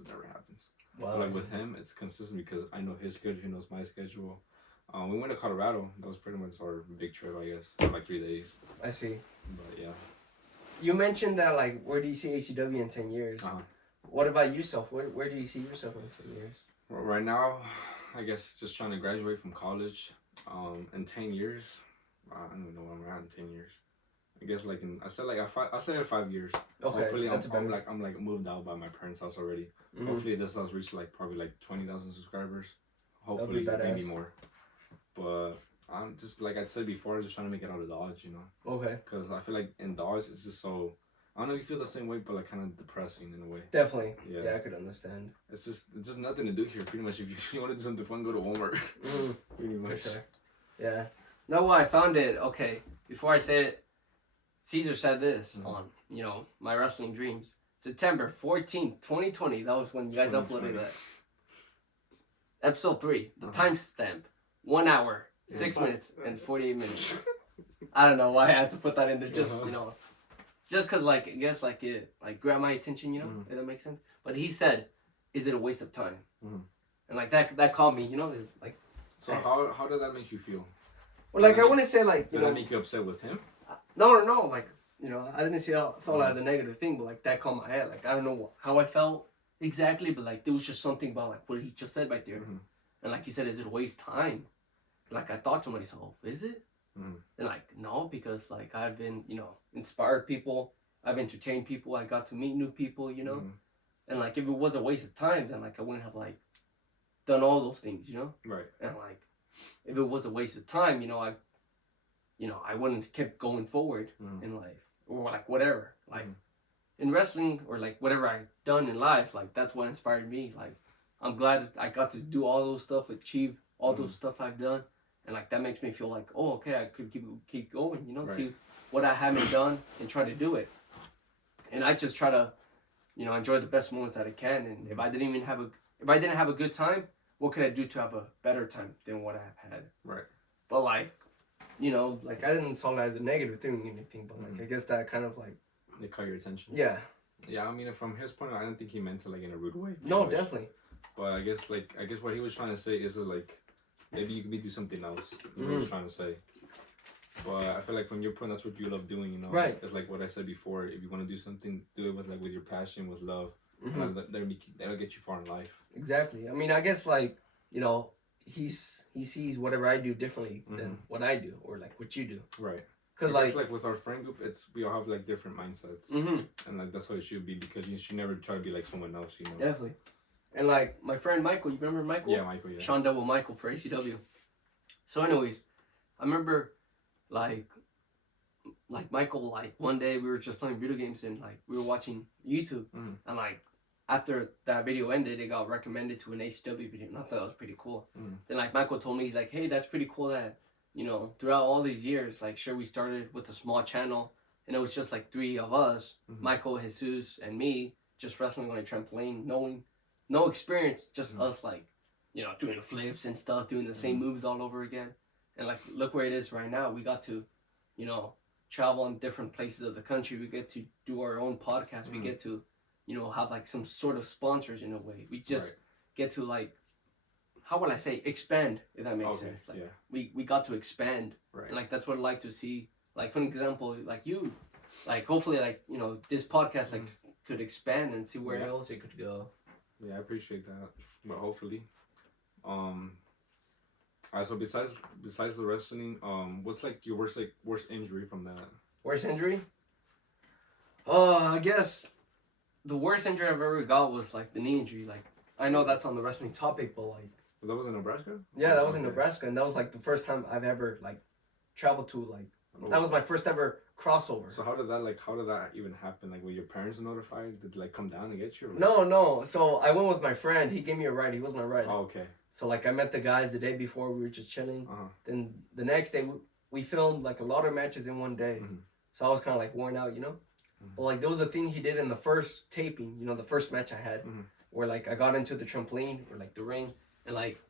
it never happens. Wow. But like with him, it's consistent because I know his schedule, he knows my schedule. We went to Colorado. That was pretty much our big trip, I guess, for like 3 days. I see. But yeah. You mentioned that, like, where do you see ACW in 10 years? What about yourself? Where do you see yourself in 10 years? Well, right now, I guess just trying to graduate from college. In 10 years, I don't even know where I'm at in 10 years. I guess like I said 5 years. Okay, hopefully I'm like moved out by my parents' house already. Hopefully this house reached like probably like 20,000 subscribers. Hopefully maybe more. But I'm just like I said before, I'm just trying to make it out of Dodge, you know. Okay. Because I feel like in Dodge it's just so. I don't know if you feel the same way, but like kind of depressing in a way. Definitely. Yeah, I could understand. It's just nothing to do here. Pretty much, if you want to do something fun, go to Walmart. Pretty much. For sure. Yeah. No, I found it. Okay, before I say it, Caesar said this on, you know, My Wrestling Dreams. September 14th, 2020. That was when you guys uploaded that. Episode 3, the timestamp. 1 hour, 6 minutes, and 48 minutes. I don't know why I had to put that in there. Just, you know, just because, like, I guess, like, it, like, grabbed my attention, you know, if that makes sense. But he said, is it a waste of time? And, like, that caught me, you know, it's like. So how did that make you feel? Well, like, I wouldn't say, like, you know. Did that make you upset with him? No, like, you know, I didn't see it as a negative thing, but, like, that caught my head. Like, I don't know how I felt exactly, but, like, there was just something about, like, what he just said right there. And, like, he said, is it a waste of time? Like, I thought to myself, is it? And, like, no, because, like, I've been, you know, inspired people. I've entertained people. I got to meet new people, you know? And, like, if it was a waste of time, then, like, I wouldn't have, like, done all those things, you know? Right. And, like, if it was a waste of time, you know, I wouldn't have kept going forward in life. Or, like, whatever. Like, in wrestling or, like, whatever I've done in life, like, that's what inspired me. Like, I'm glad I got to do all those stuff, achieve all those stuff I've done. And, like, that makes me feel like, oh, okay, I could keep going, you know, see what I haven't done and try to do it. And I just try to, you know, enjoy the best moments that I can. And if I didn't have a good time, what could I do to have a better time than what I've had? Right. But, like, you know, like, I didn't saw that as a negative thing or anything, but, like, I guess that kind of, like. It caught your attention. Yeah. Yeah, I mean, from his point, I don't think he meant it, like, in a rude way. No, definitely. But I guess what he was trying to say is that, like, maybe you could do something else. You know what he was trying to say. But I feel like from your point, that's what you love doing, you know? Right. It's like what I said before. If you want to do something, do it with your passion, with love. And that'll get you far in life. Exactly. I mean, I guess, like, you know, he sees whatever I do differently than what I do or, like, what you do. Right. Because, like with our friend group, we all have, like, different mindsets. And, like, that's how it should be because you should never try to be like someone else, you know? Definitely. And, like, my friend Michael, you remember Michael? Yeah, Michael, yeah. Sean Double Michael for ACW. So, anyways, I remember, like Michael, like, one day we were just playing video games and, like, we were watching YouTube. And, like, after that video ended, it got recommended to an ACW video. And I thought that was pretty cool. Then, like, Michael told me, he's like, hey, that's pretty cool that, you know, throughout all these years, like, sure, we started with a small channel. And it was just, like, 3 of us, Michael, Jesus, and me, just wrestling on a trampoline, no experience, just us, like, you know, doing flips and stuff, doing the same moves all over again. And, like, look where it is right now. We got to, you know, travel in different places of the country. We get to do our own podcast. We get to, you know, have, like, some sort of sponsors in a way. We just get to, like, how would I say, expand, if that makes sense. Like, we got to expand. Right. And, like, that's what I like to see. Like, for example, like you, like, hopefully, like, you know, this podcast, like, could expand and see where else it could go. Yeah, I appreciate that. But hopefully. Alright, so besides the wrestling, what's, like, your worst injury from that? Worst injury? I guess the worst injury I've ever got was, like, the knee injury. Like, I know that's on the wrestling topic, but, like. That was in Nebraska? Yeah, that was in Nebraska, and that was, like, the first time I've ever, like, traveled to, like. That was my first ever crossover. So how did that even happen? Like, were your parents notified? Did they, like, come down and get you? No. So I went with my friend. He gave me a ride. He was my ride. Oh, okay. So, like, I met the guys the day before. We were just chilling. Then the next day, we filmed, like, a lot of matches in one day. So I was kind of, like, worn out, you know? But, like, there was a thing he did in the first taping, you know, the first match I had, where, like, I got into the trampoline or, like, the ring. And, like,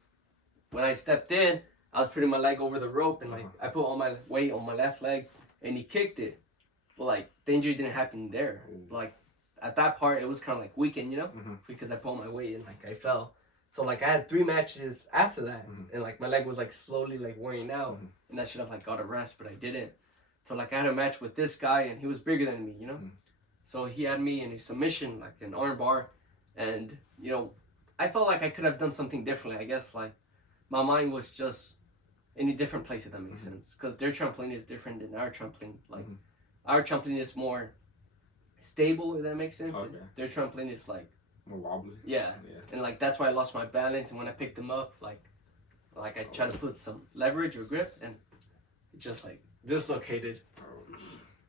when I stepped in, I was putting my leg over the rope, and, like, I put all my weight on my left leg, and he kicked it. But, like, the injury didn't happen there. But, like, at that part, it was kind of, like, weakened, you know? Because I put all my weight, and, like, I fell. So, like, I had 3 matches after that, and, like, my leg was, like, slowly, like, wearing out, and I should have, like, got a rest, but I didn't. So, like, I had a match with this guy, and he was bigger than me, you know? So he had me in a submission, like, an arm bar, and, you know, I felt like I could have done something differently. I guess, like, my mind was just in a different place, if that makes sense. Because their trampoline is different than our trampoline. Like, our trampoline is more stable, if that makes sense. Okay. Their trampoline is, like... more wobbly. Yeah. And, like, that's why I lost my balance. And when I picked them up, like I tried to put some leverage or grip, and it just, like, dislocated.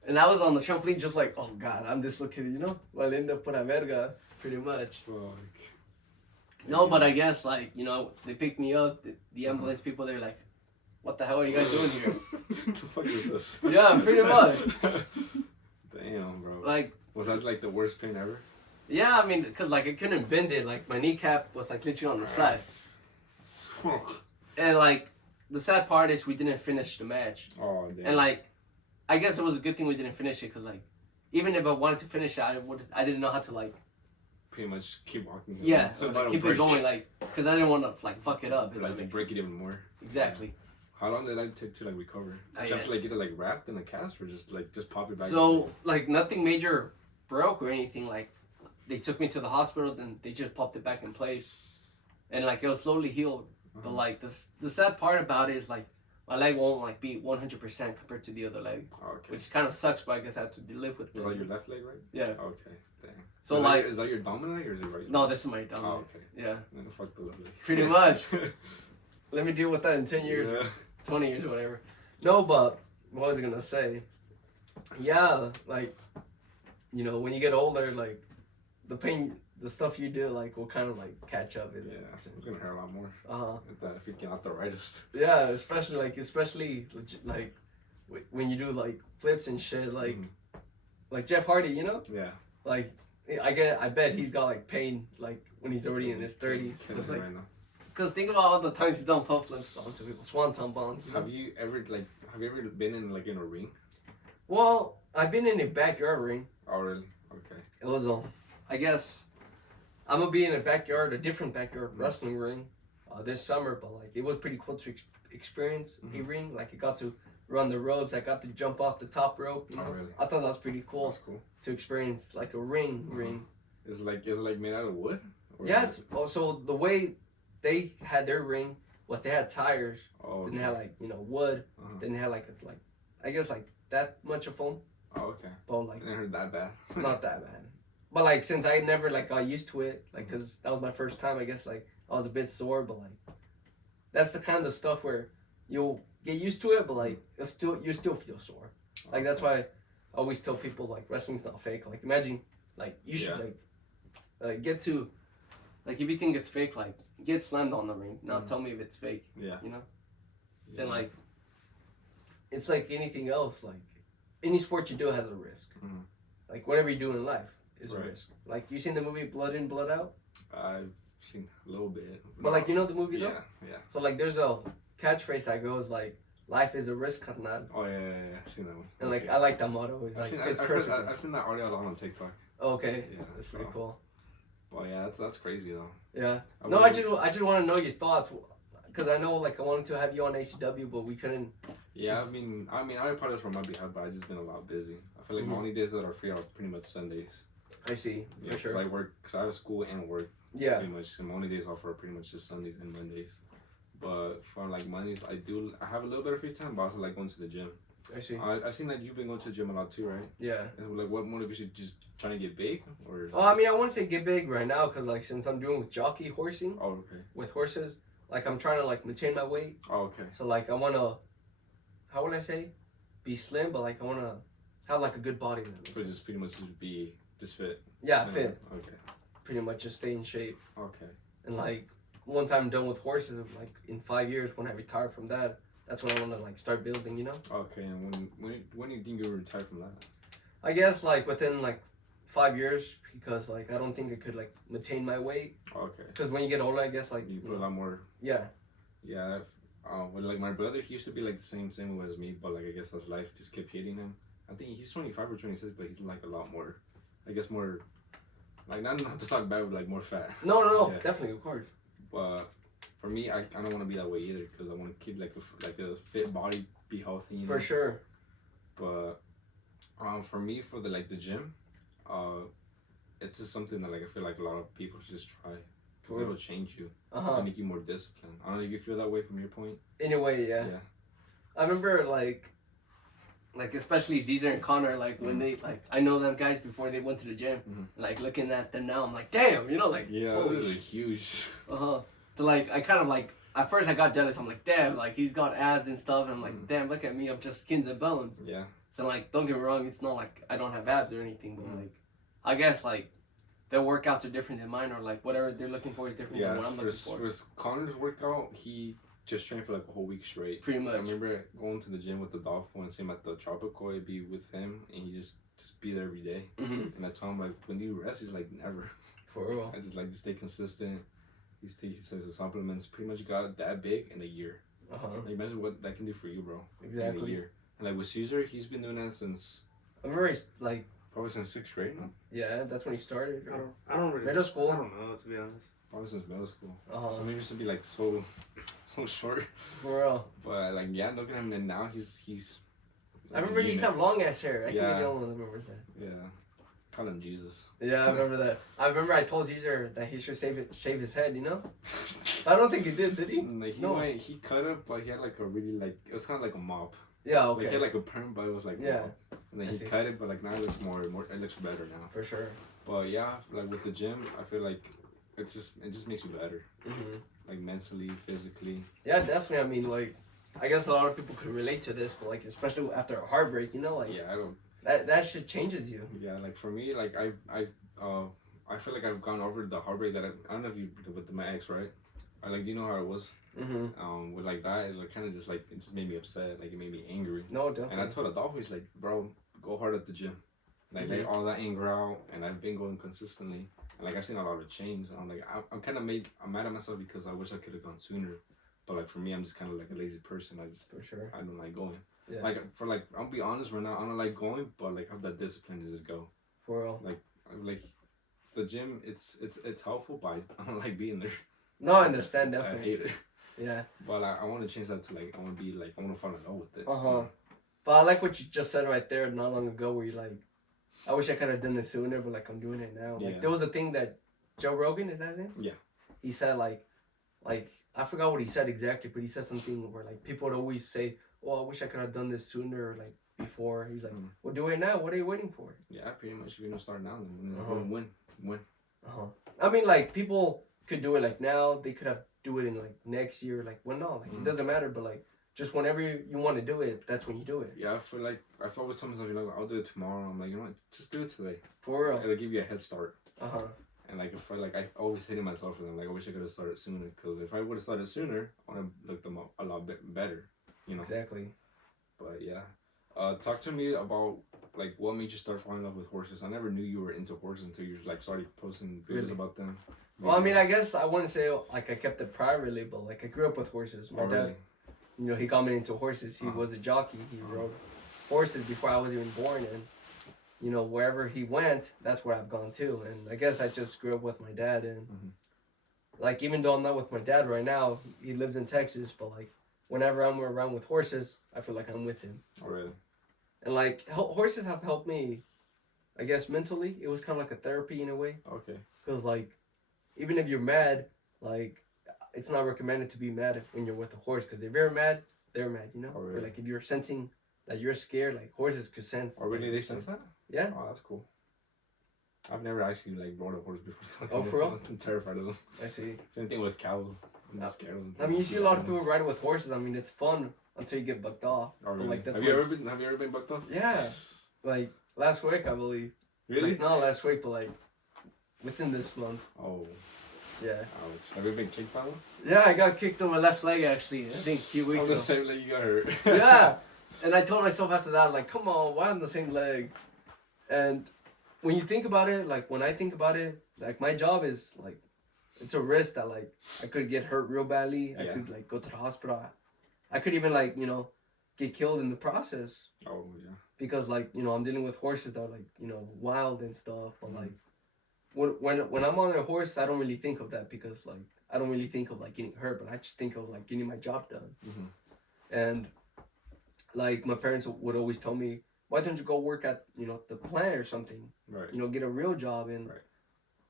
And I was on the trampoline just like, oh, God, I'm dislocated, you know? Valiendo pura verga, pretty much. No, but I guess, like, you know, they picked me up. The ambulance people, they're like, what the hell are you guys doing here? What the fuck is this? Yeah, pretty much. Damn, bro. Like, was that like the worst pain ever? yeah, I mean, because like I couldn't bend it. Like my kneecap was like literally on the side. And like the sad part is we didn't finish the match. Oh, damn. And like, I guess it was a good thing we didn't finish it because like, even if I wanted to finish it, I didn't know how to like. Pretty much keep walking. Yeah, so like, keep it going, like, because I didn't want to like fuck it up. Like to break it even more. Exactly. How long did that take to like recover? Did you have to like get it like wrapped in a cast or just pop it back? So like nothing major broke or anything. Like they took me to the hospital, then they just popped it back in place, and like it was slowly healed. But like the sad part about it is like my leg won't like be 100% compared to the other leg, which kind of sucks. But I guess I have to live with it. Was that your left leg, right? Yeah. Okay. Dang. So is that your dominant leg or is it right? No, this is my dominant. Oh, okay. Yeah. Then fuck the left leg. Pretty much. Let me deal with that in 10 years, 20 years, whatever. No, but what was I gonna say? Yeah, like, you know, when you get older, like, the pain, the stuff you do, like, will kind of like catch up. Yeah, it's gonna hurt a lot more. If you get arthritis. Yeah, especially like when you do like flips and shit, like Jeff Hardy, you know? Yeah. Like, I bet he's got like pain like when he's already in his 30s. Like, right now. Cause think about all the times he's done puff flips onto people, swanton bombs. You know? Have you ever been in a ring? Well, I've been in a backyard ring. Oh really? Okay. It was I guess I'm gonna be in a different backyard wrestling ring this summer, but like it was pretty cool to experience a ring. Like I got to run the ropes, I got to jump off the top rope. You know? Oh really? I thought that was pretty cool. That's cool. To experience like a ring. Is it like made out of wood? Yeah. So the way they had their ring was they had tires. Oh. Okay. Didn't have like wood. Didn't have like I guess like that much of foam. Oh okay. But like. I didn't heard that bad. Not that bad. But like since I never like got used to it, like because that was my first time, I guess like I was a bit sore. But like that's the kind of stuff where you'll get used to it, but like you still feel sore. Like that's why I always tell people like wrestling's not fake. Like imagine like you should like get to like if you think it's fake, like get slammed on the ring. Now tell me if it's fake. Yeah. You know. Yeah. And like it's like anything else. Like any sport you do has a risk. Like whatever you do in life is a risk. Like you seen the movie Blood In, Blood Out? I've seen a little bit. But like you know the movie though? Yeah. So like there's a catchphrase that goes like life is a risk, carnal. Oh yeah, I've seen that one. And like I like that motto. It's like it's perfect. I've seen that audio on TikTok. Okay. Yeah, that's pretty cool. Well, yeah, that's crazy though. Yeah. No, I just want to know your thoughts, because I know like I wanted to have you on ACW, but we couldn't. Yeah, I mean, I apologize for my behalf, but I've just been a lot busy. I feel like my only days that are free are pretty much Sundays. I see. Yeah, for sure. Because I have school and work. Yeah. Pretty much, and my only days off are pretty much just Sundays and Mondays. But for like Mondays, I have a little bit of free time, but I also like going to the gym. I see. I've seen that you've been going to the gym a lot too, right? Yeah. And like, what motivates you? Just trying to get big, or? Oh, I mean, I want to say get big right now, because like since I'm doing with jockey horsing. Oh, okay. With horses, like I'm trying to like maintain my weight. Oh, okay. So like I want to, how would I say, be slim, but like I want to have like a good body. So just pretty much be just fit. Yeah, fit. Okay. Pretty much just stay in shape. Okay. And like once I'm done with horses, like in 5 years when I retire from that, that's when I want to like start building, you know? Okay, and when do you think you'll retire from that? I guess like within like 5 years, because like I don't think I could like maintain my weight. Okay. Because when you get older, I guess like you put a lot more. Yeah. Yeah. Well, like my brother, he used to be like the same as me, but like I guess as life just kept hitting him. I think he's 25 or 26, but he's like a lot more. I guess more. Like not to talk bad, but like more fat. No, yeah. Definitely, of course. But for me, I don't want to be that way either, because I want to keep like a fit body, be healthy. You know? For sure. But for me, for the gym, it's just something that like I feel like a lot of people should just try, because it'll change you, and make you more disciplined. I don't know if you feel that way from your point. In a way, yeah. Yeah. I remember like especially Caesar and Connor, like when they like I know them guys before they went to the gym. Like looking at them now, I'm like, damn, you know, like those are huge. So like I kind of like at first I got jealous. I'm like, damn, like he's got abs and stuff. And I'm like, damn, look at me, I'm just skins and bones. Yeah. So like, don't get me wrong, it's not like I don't have abs or anything, but like I guess like their workouts are different than mine, or like whatever they're looking for is different than what I'm looking for. For Connor's workout, just train for like a whole week straight. Pretty much. I remember going to the gym with the Dolphin and same at the Tropical. I'd be with him and he just be there every day. Mm-hmm. And I told him like, when do you rest? He's like, never. For real. I just like to stay consistent. He says the supplements pretty much got that big in a year. Like imagine what that can do for you, bro. Exactly. In a year. And like with Caesar, he's been doing that since. I remember like. Probably since 6th grade. No? Yeah, that's when he started. I don't really. Middle school. I don't know, to be honest. Probably since middle school. I mean, he used to be like so short. For real. But like yeah, look at him and now he's. I remember he used to have long ass hair. I think I'm the only one that remembers that. Yeah. Call him Jesus. Yeah, I remember that. I remember I told Caesar that he should shave his head, you know? I don't think he did he? Like, he cut it, but he had like a really like, it was kind of like a mop. Yeah, okay. Like he had like a perm, but it was like, yeah. And then he cut it, but like now it looks more, it looks better now. For sure. But yeah, like with the gym, I feel like it just makes you better. Mm-hmm. Like mentally, physically. Yeah, definitely. I mean, like, I guess a lot of people could relate to this, but like, especially after a heartbreak, you know, like. Yeah, I don't. That shit changes you. Yeah, like for me, like I feel like I've gone over the heartbreak that I don't know if you with my ex, right? I like, do you know how it was? Mm-hmm. With like that, it like, kind of just like it just made me upset, like it made me angry. No, definitely. And I told Adolfo, he's like, bro, go hard at the gym, like let all that anger out, and I've been going consistently, and like I've seen a lot of change. And I'm like, I'm mad at myself because I wish I could have gone sooner, but like for me, I'm just kind of like a lazy person. For sure. I don't like going. Yeah. Like I'll be honest right now, I don't like going, but like I have that discipline to just go. For real. Like the gym, it's helpful, but I don't like being there. No, I understand definitely. I hate it. Yeah. But I want to change that to like I want to fall in love with it. But I like what you just said right there not long ago, where you're like, I wish I could have done it sooner, but like I'm doing it now. Like there was a thing that Joe Rogan, is that his name? Yeah. He said like I forgot what he said exactly, but he said something where like people would always say, "Oh, I wish I could have done this sooner," or like before. He's like, "Well, do it now. What are you waiting for?" Yeah, pretty much. If you don't start now, then win. I mean, like people could do it like now. They could have do it in like next year. Like when no, like it doesn't matter. But like just whenever you want to do it, that's when you do it. Yeah, I feel like I've always told myself, I'll do it tomorrow. I'm like, you know what, just do it today. For real. It'll give you a head start. And like if I always hated myself for them. Like I wish I could have started sooner. Because if I would have started sooner, I would have looked them up a lot better. Exactly. But yeah, talk to me about like what made you start falling in love with horses. I never knew you were into horses until you like started posting videos about them. Well, I mean, I guess I wouldn't say like I kept it privately, but like I grew up with horses. My dad, he got me into horses. He was a jockey. He rode horses before I was even born, and wherever he went, that's where I've gone to. And I guess I just grew up with my dad, and like even though I'm not with my dad right now, he lives in Texas, but like whenever I'm around with horses, I feel like I'm with him. Oh, really? And like horses have helped me, I guess mentally. It was kind of like a therapy in a way. Okay. Because like, even if you're mad, like it's not recommended to be mad when you're with a horse. Because if you're mad, they're mad. Oh, really? Or like if you're sensing that you're scared, like horses could sense. Oh, really? They sense that? Yeah. Oh, that's cool. I've never actually like rode a horse before. Oh, for real? I'm terrified of them. I see. Same thing with cows. I'm just scared of them. I mean, you see a lot of people riding with horses. I mean, it's fun until you get bucked off. Oh, really? But, like, that's have you ever been bucked off? Yeah. Like last week, I believe. Really? Like, not last week, but like within this month. Oh. Yeah. Ouch. Have you been kicked by one? Yeah, I got kicked on my left leg actually. I think a few weeks on ago. the same leg you got hurt. Yeah. And I told myself after that, like, come on, why on the same leg? And when you think about it, like, when I think about it, like, my job is, like, it's a risk that, like, I could get hurt real badly. I could, like, go to the hospital. I could even, like, get killed in the process. Oh, yeah. Because, like, I'm dealing with horses that are, like, wild and stuff. But, like, when I'm on a horse, I don't really think of that because, like, I don't really think of, like, getting hurt. But I just think of, like, getting my job done. And like my parents would always tell me, why don't you go work at the plant or something? Right. Get a real job. And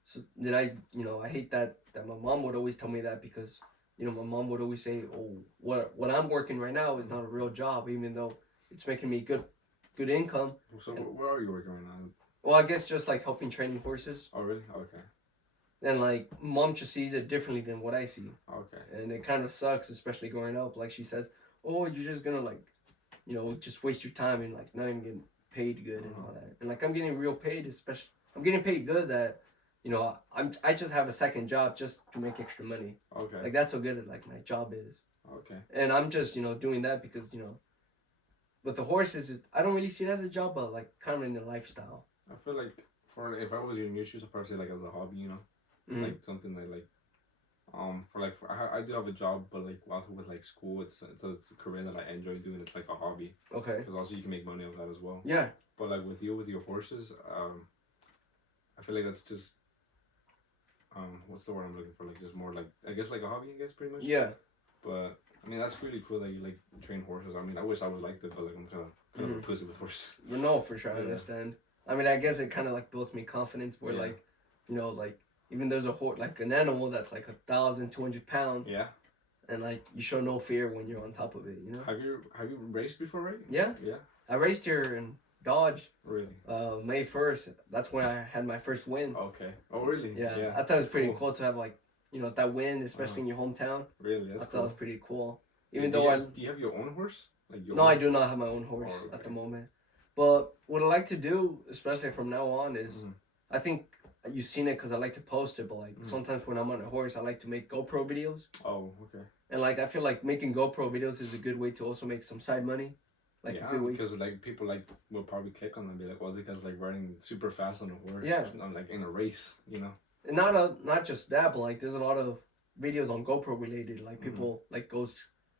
so then I hate that my mom would always tell me that because my mom would always say, oh, what I'm working right now is not a real job, even though it's making me good income. So where are you working right now? Well, I guess just like helping training horses. Oh, really? Okay. And like mom just sees it differently than what I see. Okay. And it kind of sucks, especially growing up. Like she says, oh, you're just gonna like just waste your time and like not even getting paid good and all that. And like I'm getting real paid, especially I'm getting paid good that, you know, I just have a second job just to make extra money. Okay. Like that's how good like my job is. Okay. And I'm just, you know, doing that because, you know, with the horses, I don't really see it as a job, but like kind of in a lifestyle. I feel like if I was in your shoes, I'd probably say like as a hobby, you know, like something that like, I do have a job, but like also with like school, it's a career that I enjoy doing. It's like a hobby. Okay. Because also you can make money off that as well. Yeah. But like with your horses, I feel like that's just, what's the word I'm looking for? Like just more like, I guess like a hobby, I guess pretty much. Yeah. But I mean that's really cool that you like train horses. I mean I wish I was like that, but like I'm kind of a pussy with horses. No, for sure, I understand. I mean I guess it kind of like builds me confidence where like, you know, like even there's a horse like an animal that's like 1,200 pounds. Yeah. And like you show no fear when you're on top of it, you know. Have you raced before, right? Yeah. Yeah. I raced here in Dodge. Really? May 1st. That's when I had my first win. Okay. Oh really? Yeah. I thought it was pretty cool to have like, you know, that win, especially in your hometown. Really? That's I thought it was pretty cool. Even though do you have your own horse? Like no, I do not have my own horse at the moment. But what I like to do, especially from now on, is I think you've seen it because I like to post it. But like sometimes when I'm on a horse, I like to make GoPro videos. Oh, okay. And like I feel like making GoPro videos is a good way to also make some side money. Like yeah, a good way. Because like people like will probably click on them and be like, well, this guy's like running super fast on a horse. Yeah. Like in a race, you know. And not just that, but like there's a lot of videos on GoPro related. Like people like go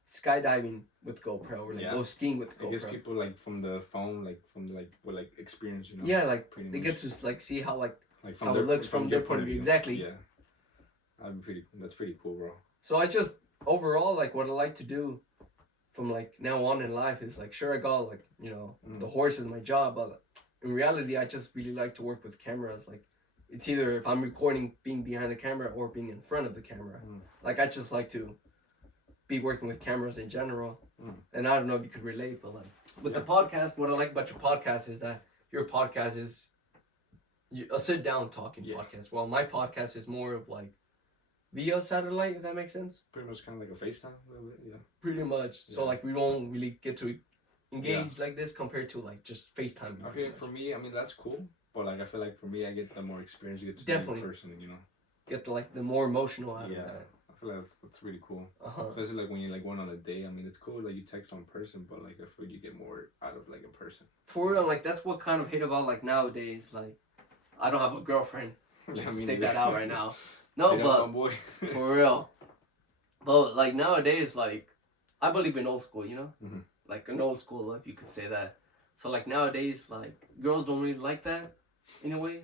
skydiving with GoPro or like go skiing with GoPro. I guess people like from the phone, like from like with like experience, you know. Yeah, like they get to like see how like from how it looks from their point of view. Exactly. Yeah. That's pretty cool, bro. So I just overall like what I like to do from like now on in life is like sure I got like, you know, the horse is my job, but in reality I just really like to work with cameras. Like it's either if I'm recording being behind the camera or being in front of the camera. Like I just like to be working with cameras in general. And I don't know if you could relate, but like with the podcast, what I like about your podcast is that your podcast is a sit down talking podcast. Well, my podcast is more of like via satellite, if that makes sense. Pretty much kind of like a FaceTime a little bit, yeah. Pretty much. Yeah. So like we don't really get to engage like this compared to like just FaceTime. I feel like for me, I mean that's cool, but like I feel like for me, I get the more experience you get to definitely do in person, you know. Get the more emotional out of that. I feel like that's really cool. Especially like when you're like going on a date. I mean, it's cool like you text on person, but like I feel you get more out of like in person. For real, like that's what kind of hate about like nowadays. Like I don't have a girlfriend. Just take that out right now. No, but for real. But like nowadays, like I believe in old school, you know, like an old school love, you could say that. So like nowadays, like girls don't really like that in a way.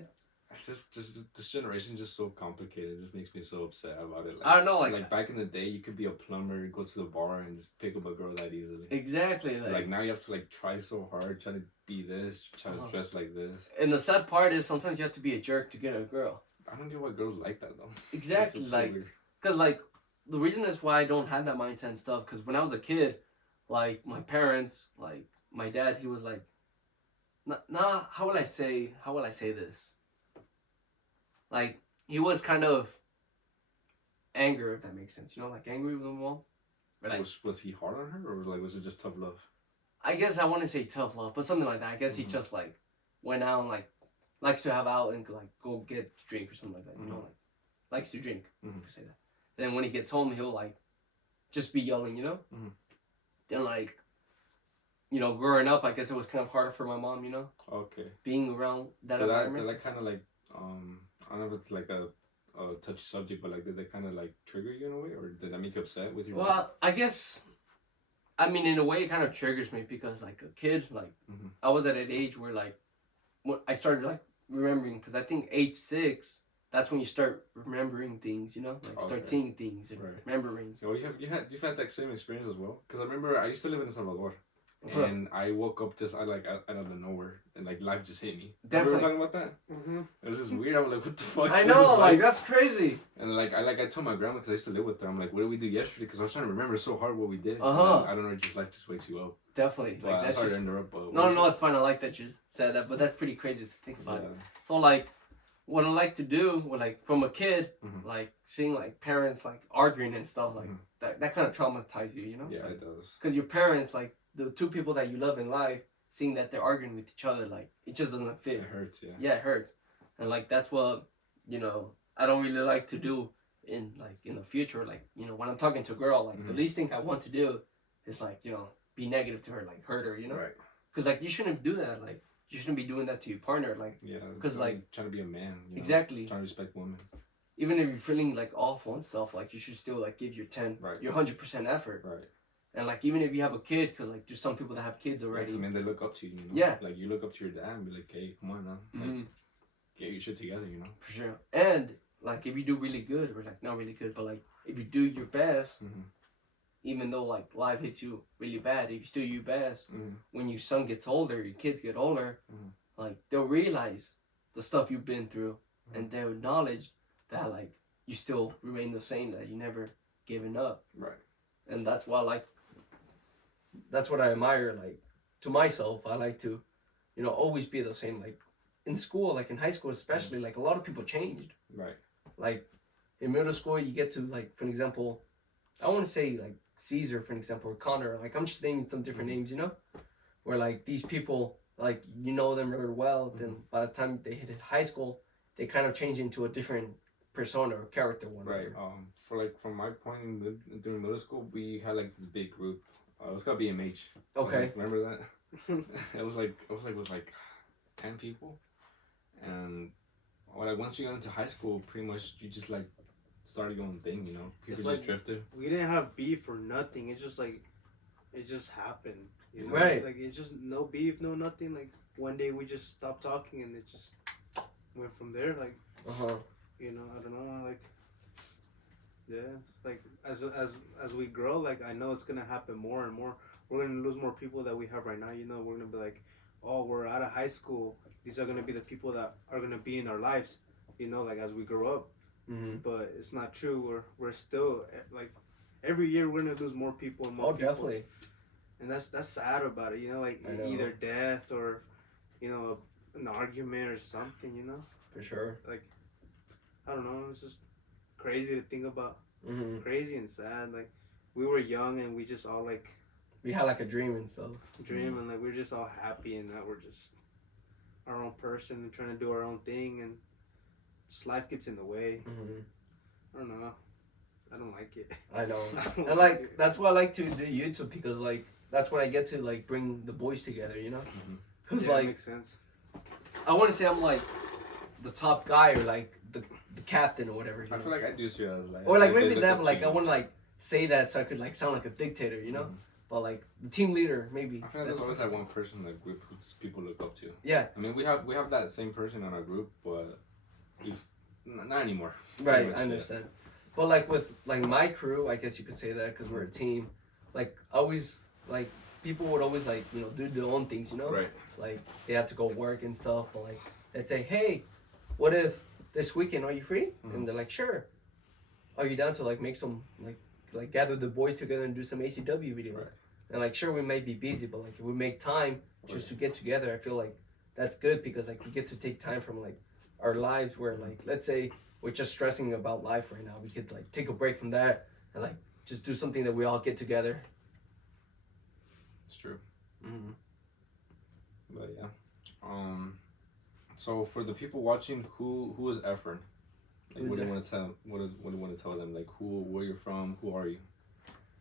It's just this generation is just so complicated. It just makes me so upset about it. Like, I don't know, like back in the day, you could be a plumber, go to the bar, and just pick up a girl that easily. Exactly. Like now you have to like try so hard, try to be this, try to dress like this. And the sad part is sometimes you have to be a jerk to get a girl. I don't get why girls like that though. Exactly, it's like, because like the reason is why I don't have that mindset and stuff. Because when I was a kid, like my parents, like my dad, he was like, nah. How will I say this? Like he was kind of anger, if that makes sense. You know, like angry with them all. Like, was he hard on her, or like was it just tough love? I guess I want to say tough love, but something like that. I guess he just like went out and like likes to have out and like go get a drink or something like that. You know, like likes to drink. You could say that. Then when he gets home, he'll like just be yelling. You know. Then like, you know, growing up, I guess it was kind of harder for my mom. You know. Okay. Being around that environment. Did that kind of like I don't know if it's like a touchy subject, but like did that kind of like trigger you in a way, or did that make you upset with your? Well, mom? I guess. I mean, in a way, it kind of triggers me because, like, a kid, like, I was at an age where, like, when I started, like, remembering, because I think age 6, that's when you start remembering things, you know? Like, start seeing things and remembering. Well, you've had that same experience as well? Because I remember I used to live in El Salvador. And I woke up just out of nowhere, and like life just hit me. Definitely. Remember talking about that? It was just weird. I was like, "What the fuck?" I know, like that's crazy. And like I told my grandma because I used to live with her. I'm like, "What did we do yesterday?" Because I was trying to remember so hard what we did. I don't know. Just life just wakes you up. Definitely. Like that's hard to interrupt. No, it's fine. I like that you said that, but that's pretty crazy to think about. So like, what I like to do, like from a kid, like seeing like parents like arguing and stuff like that kind of traumatizes you, you know? Yeah, like, it does. Because your parents like. The two people that you love in life, seeing that they're arguing with each other, like, it just doesn't fit. It hurts, yeah. Yeah, it hurts. And, like, that's what you know, I don't really like to do in the future. Like, you know, when I'm talking to a girl, like the least thing I want to do is like, you know, be negative to her, like hurt her, you know? Right. Because like you shouldn't do that. Like you shouldn't be doing that to your partner. Like because like trying to be a man. You know? Exactly. Trying to respect women. Even if you're feeling like awful and stuff, like you should still like give your your 100% effort. Right. And like even if you have a kid, because like there's some people that have kids already. I mean, they look up to you. You know? Yeah. Like you look up to your dad and be like, hey, come on now. Like, get your shit together, you know. For sure. And like if you do really good, or like not really good, but like if you do your best, even though like life hits you really bad, if you still do your best, when your son gets older, your kids get older, like they'll realize the stuff you've been through, and they'll acknowledge that like you still remain the same, that you never given up. Right. And that's why that's what I admire. Like to myself, I like to, you know, always be the same. Like in school, like in high school especially, like a lot of people changed. Right. Like in middle school, you get to like, for example, I want to say like Caesar, for example, or Connor. Like I'm just naming some different names, you know, where like these people, like you know them really well. Then by the time they hit high school, they kind of change into a different persona or character. Right. For like from my point during middle school, we had like this big group. It was called BMH. Okay. Like, remember that? it was like with like 10 people, and like once you got into high school, pretty much you just like started your own thing, you know. People just drifted. We didn't have beef or nothing. It's just like it just happened. You know? Right. Like it's just no beef, no nothing. Like one day we just stopped talking and it just went from there. Like you know, I don't know, like yeah, like as we grow, like I know it's gonna happen more and more. We're gonna lose more people that we have right now. You know, we're gonna be like, oh, we're out of high school. These are gonna be the people that are gonna be in our lives. You know, like as we grow up. But it's not true. We're still like every year we're gonna lose more people and more people. Definitely. And that's sad about it. You know, like either death or, you know, an argument or something. You know. For sure. Like, I don't know. It's just crazy to think about. Crazy and sad. Like, we were young and we just all like. We had like a dream and stuff. And like we're just all happy and that we're just our own person and trying to do our own thing and just life gets in the way. I don't know. I don't like it. I know. And like that's why I like to do YouTube, because like that's when I get to like bring the boys together, you know? Because like makes sense. I want to say I'm like the top guy or like the captain or whatever. I feel like I do see as like. Or like maybe that, but like I want to like say that so I could like sound like a dictator, you know? But like the team leader, maybe. I feel like there's always that one person in the group who people look up to. Yeah. I mean, we have that same person in our group, but not anymore. Right, I understand. But like with like my crew, I guess you could say that because we're a team. Like always, like people would always like, you know, do their own things, you know. Right. Like they have to go work and stuff, but like they'd say, hey, what if this weekend are you free? And they're like, sure. Are you down to like make some like gather the boys together and do some ACW videos? Right. And like sure we might be busy, but like if we make time just to get together, I feel like that's good because like we get to take time from like our lives where like let's say we're just stressing about life right now. We could like take a break from that and like just do something that we all get together. It's true. But yeah. So for the people watching, who is Efren? Like, what do you want to tell? What do you want to tell them? Like, where you're from? Who are you?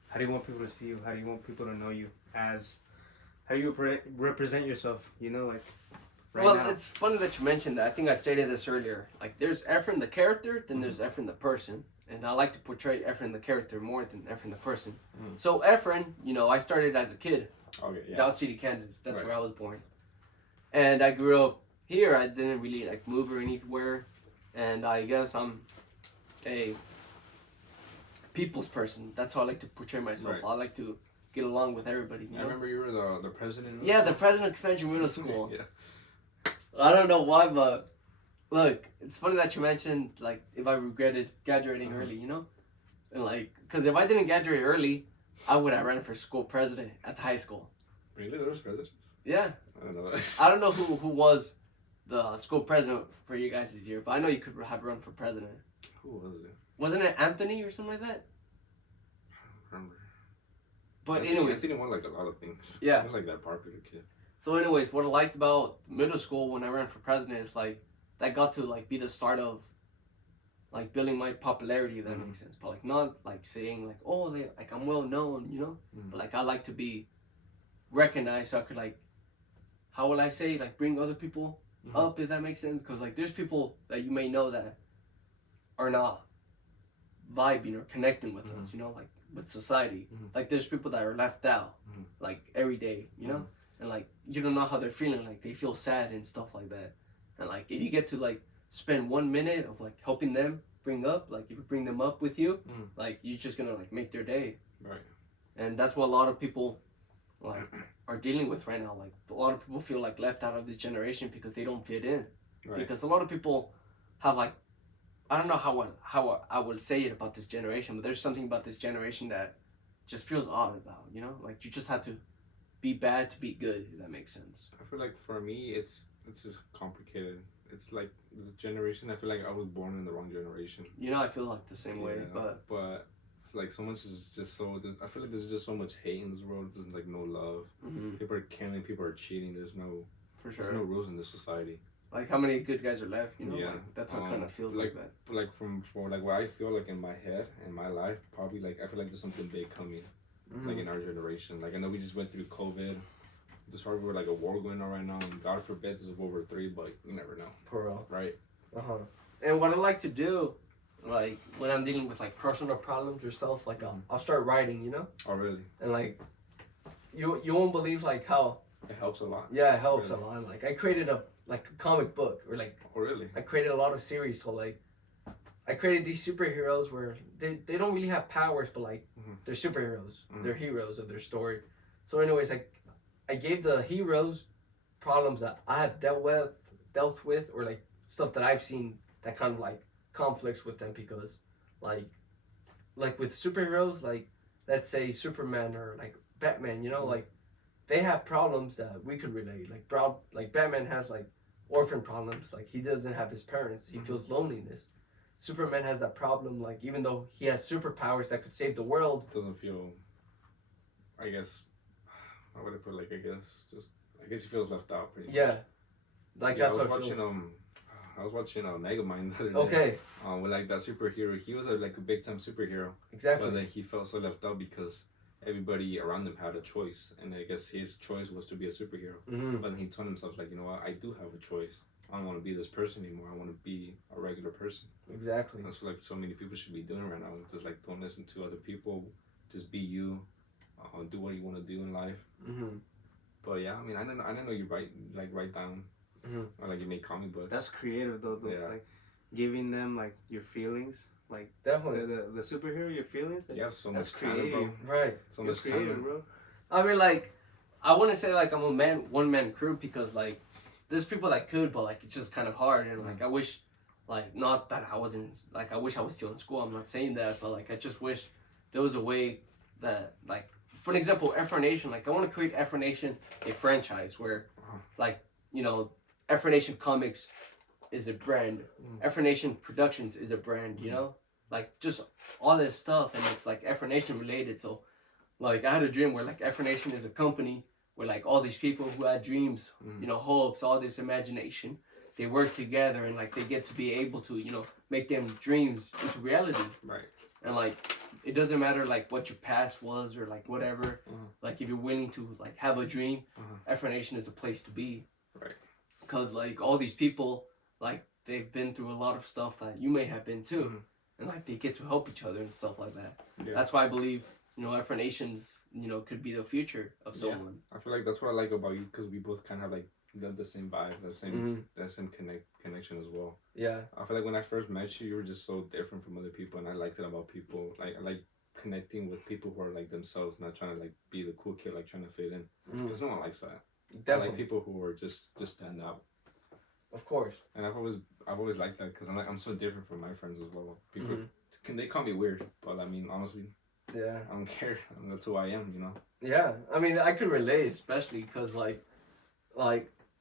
How do you want people to see you? How do you want people to know you as? How do you represent yourself? You know, like. Now. It's funny that you mentioned that. I think I stated this earlier. Like, there's Efren the character, then there's Efren the person, and I like to portray Efren the character more than Efren the person. So Efren, you know, I started as a kid. Okay, yeah. Dow City, Kansas. That's where I was born, and I grew up here. I didn't really like move or anywhere. And I guess I'm a people's person. That's how I like to portray myself. Right. I like to get along with everybody. You know? I remember you were the president. Yeah, the president of Convention Middle School. Yeah. I don't know why, but look, it's funny that you mentioned like if I regretted graduating early, you know, and like because if I didn't graduate early, I would have ran for school president at the high school. Really, there was presidents? Yeah. I don't know that. I don't know who was the school president for you guys this year, but I know you could have run for president. Who was it? Wasn't it Anthony or something like that? I don't remember. But anyways, I think he won like a lot of things. Yeah. He was like that popular kid. So anyways, what I liked about middle school when I ran for president is like that got to like be the start of like building my popularity, if that makes sense. But like not like saying like, oh, like I'm well known, you know. But like I like to be recognized, so I could like, how will I say, like bring other people up, if that makes sense. Because like there's people that you may know that are not vibing or connecting with us, you know, like with society. Like there's people that are left out, like every day, you know, and like you don't know how they're feeling, like they feel sad and stuff like that. And like if you get to like spend 1 minute of like helping them bring up, like if you bring them up with you, like you're just gonna like make their day. Right. And that's what a lot of people like are dealing with right now. Like a lot of people feel like left out of this generation because they don't fit in. Right. Because a lot of people have like, I don't know how I would say it about this generation, but there's something about this generation that just feels odd about, you know? Like you just have to be bad to be good, if that makes sense. I feel like for me it's just complicated. It's like this generation, I feel like I was born in the wrong generation. You know, I feel like the same way, but like so much is just so. I feel like there's just so much hate in this world. There's like no love. People are killing. People are cheating. There's no. For sure. There's no rules in this society. Like how many good guys are left? You know, like that's what kind of feels like that. Like for like what I feel like in my head, in my life, probably like I feel like there's something big coming, like in our generation. Like I know we just went through COVID. There's probably like a war going on right now, and God forbid there's World War III, but you never know. For real. Right. And what I like to do, like when I'm dealing with like personal problems or stuff, like I'll start writing, you know. Oh really? And like, you won't believe like how. It helps a lot. Yeah, it helps a lot. Like I created a comic book, or like. Oh really? I created a lot of series, so like, I created these superheroes where they don't really have powers, but like they're superheroes. They're heroes of their story. So anyways, like. I gave the heroes problems that I have dealt with, or like stuff that I've seen that kind of like conflicts with them, because like with superheroes, like let's say Superman or like Batman, you know, like they have problems that we could relate. Like Batman has like orphan problems, like he doesn't have his parents, he feels loneliness. Superman has that problem, like even though he has superpowers that could save the world, doesn't feel, I guess. How would I put, like, I guess he feels left out pretty much. Yeah. Like that's what I was watching Megamind the other day. Okay. With like that superhero, he was like a big time superhero. Exactly. But then he felt so left out because everybody around him had a choice, and I guess his choice was to be a superhero. But then he told himself, like, you know what, I do have a choice. I don't want to be this person anymore. I want to be a regular person. Exactly. That's what like so many people should be doing right now. Just like don't listen to other people. Just be you. Do what you want to do in life. But yeah, I mean, I don't know you write down, or like you make comic books. That's creative though. Yeah. Like giving them like your feelings, like definitely the superhero, your feelings. Like, you have so that's much creative, talent, bro. Right. So much talent, bro. I mean, like, I wouldn't say like I'm a one man crew, because like there's people that could, but like it's just kind of hard, and like I wish, like not that I wasn't, like I wish I was still in school. I'm not saying that, but like I just wish there was a way that like. For an example, Efren Nation, like I want to create Efren Nation a franchise where, like, you know, Efren Nation Comics is a brand, Efren Nation Productions is a brand, you know, like just all this stuff, and it's like Efren Nation related. So, like I had a dream where like Efren Nation is a company where like all these people who had dreams, you know, hopes, all this imagination, they work together, and like they get to be able to, you know, make them dreams into reality. Right. And like. It doesn't matter like what your past was or like whatever. Like if you're willing to like have a dream, Efren Nation is a place to be. Right. Because like all these people, like they've been through a lot of stuff that you may have been too, and like they get to help each other and stuff like that. Yeah. That's why I believe, you know, Efren Nations, you know, could be the future of someone. I feel like that's what I like about you, because we both kind of like the same vibe, the same connection as well. Yeah. I feel like when I first met you, you were just so different from other people, and I liked it about people. Like I like connecting with people who are like themselves, not trying to like be the cool kid, like trying to fit in. Because no one likes that. Definitely. I like people who are just stand out. Of course. And I've always liked that, because I'm so different from my friends as well. People they call me weird, but I mean honestly, yeah, I don't care. That's who I am, you know. Yeah, I mean I could relate, especially because like.